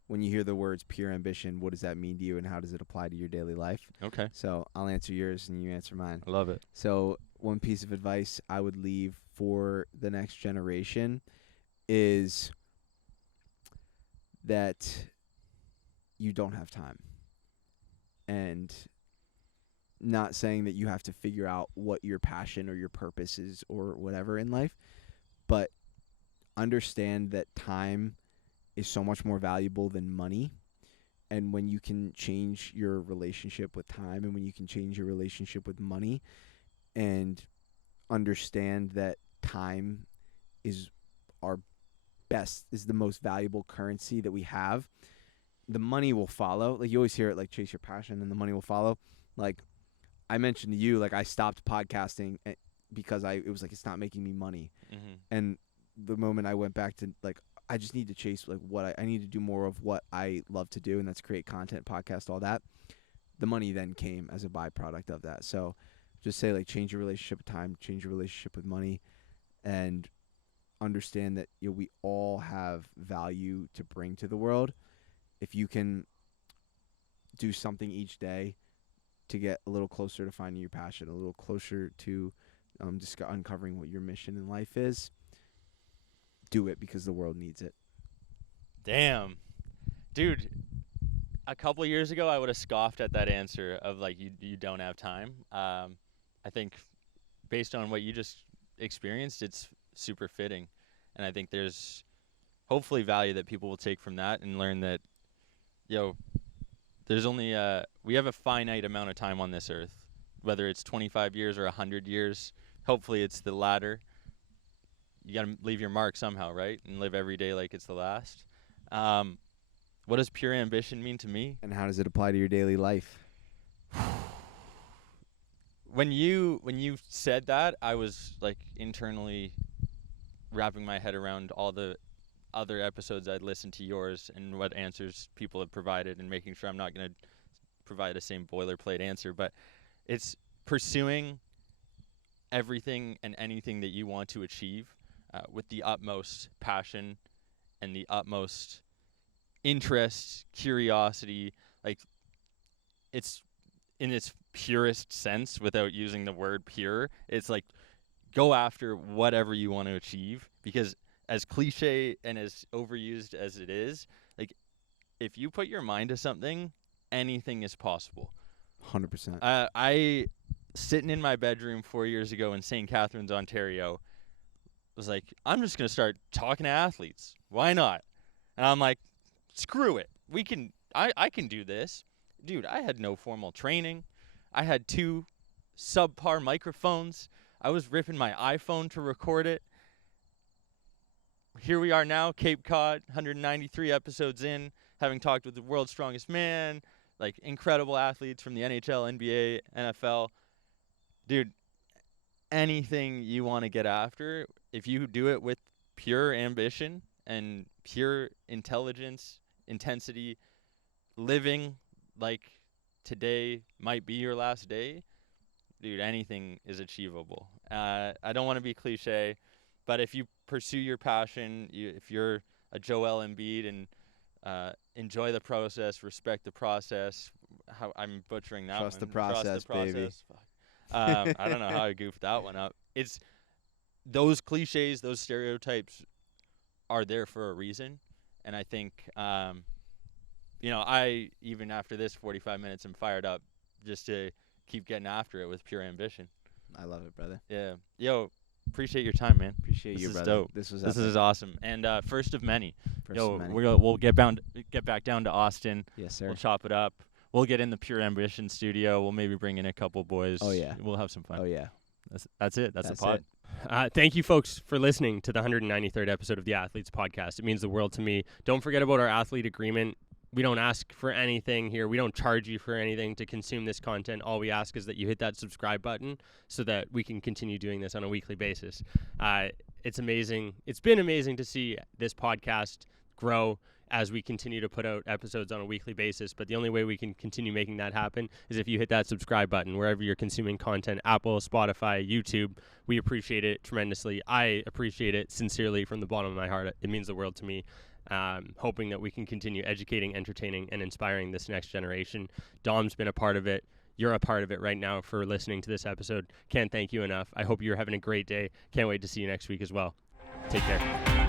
when you hear the words pure ambition, what does that mean to you and how does it apply to your daily life? Okay. So I'll answer yours and you answer mine. I love it. So one piece of advice I would leave for the next generation is that you don't have time. And not saying that you have to figure out what your passion or your purpose is or whatever in life, but understand that time is so much more valuable than money. And when you can change your relationship with time and when you can change your relationship with money and understand that time is the most valuable currency that we have, the money will follow. Like you always hear it, like chase your passion and the money will follow. Like I mentioned to you, like I stopped podcasting because it was like, it's not making me money. And the moment I went back to like, I just need to chase like what I need to do more of what I love to do. And that's create content, podcast, all that. The money then came as a byproduct of that. So just say like, change your relationship with time, change your relationship with money, and understand that we all have value to bring to the world. If you can do something each day to get a little closer to finding your passion, a little closer to uncovering what your mission in life is, do it because the world needs it. Damn. Dude, a couple years ago, I would have scoffed at that answer of like, you don't have time. I think based on what you just experienced, it's super fitting. And I think there's hopefully value that people will take from that and learn that, there's only we have a finite amount of time on this earth, whether it's 25 years or 100 years. Hopefully it's the latter. You got to leave your mark somehow, right? And live every day like it's the last. What does pure ambition mean to me? And how does it apply to your daily life? When you said that, I was like internally wrapping my head around all the other episodes I'd listened to yours and what answers people have provided and making sure I'm not going to provide the same boilerplate answer. But it's pursuing everything and anything that you want to achieve with the utmost passion and the utmost interest, curiosity. Like, it's in its purest sense, without using the word pure. It's like, go after whatever you want to achieve, because as cliche and as overused as it is, like, if you put your mind to something, anything is possible. 100%. I, sitting in my bedroom 4 years ago in St. Catharines, Ontario, was like, I'm just going to start talking to athletes. Why not? And I'm like, screw it. I can do this. Dude, I had no formal training. I had 2 subpar microphones. I was ripping my iPhone to record it. Here we are now, Cape Cod, 193 episodes in, having talked with the world's strongest man, like incredible athletes from the NHL, NBA, NFL. Dude, anything you want to get after, if you do it with pure ambition and pure intelligence, intensity, living like today might be your last day, dude, anything is achievable. I don't want to be cliche, but if you pursue your passion, if you're a Joel Embiid and enjoy the process, respect the process. How I'm butchering that Trust one. the process, baby. Fuck. I don't know how I goofed that one up. It's those cliches, those stereotypes are there for a reason, and I think I even after this 45 minutes, I'm fired up just to keep getting after it with pure ambition. I love it, brother. Yeah. Yo, appreciate your time, man. Appreciate you, brother. Dope. This is awesome. And first of many. First of many. We'll get back down to Austin. Yes, sir. We'll chop it up. We'll get in the Pure Ambition studio. We'll maybe bring in a couple boys. Oh, yeah. We'll have some fun. Oh, yeah. That's it. That's the pod. It. Thank you, folks, for listening to the 193rd episode of the Athletes Podcast. It means the world to me. Don't forget about our athlete agreement. We don't ask for anything here. We don't charge you for anything to consume this content. All we ask is that you hit that subscribe button so that we can continue doing this on a weekly basis. It's amazing. It's been amazing to see this podcast grow as we continue to put out episodes on a weekly basis. But the only way we can continue making that happen is if you hit that subscribe button wherever you're consuming content, Apple, Spotify, YouTube. We appreciate it tremendously. I appreciate it sincerely from the bottom of my heart. It means the world to me. Hoping that we can continue educating, entertaining, and inspiring this next generation. Dom's been a part of it. You're a part of it right now for listening to this episode. Can't thank you enough. I hope you're having a great day. Can't wait to see you next week as well. Take care.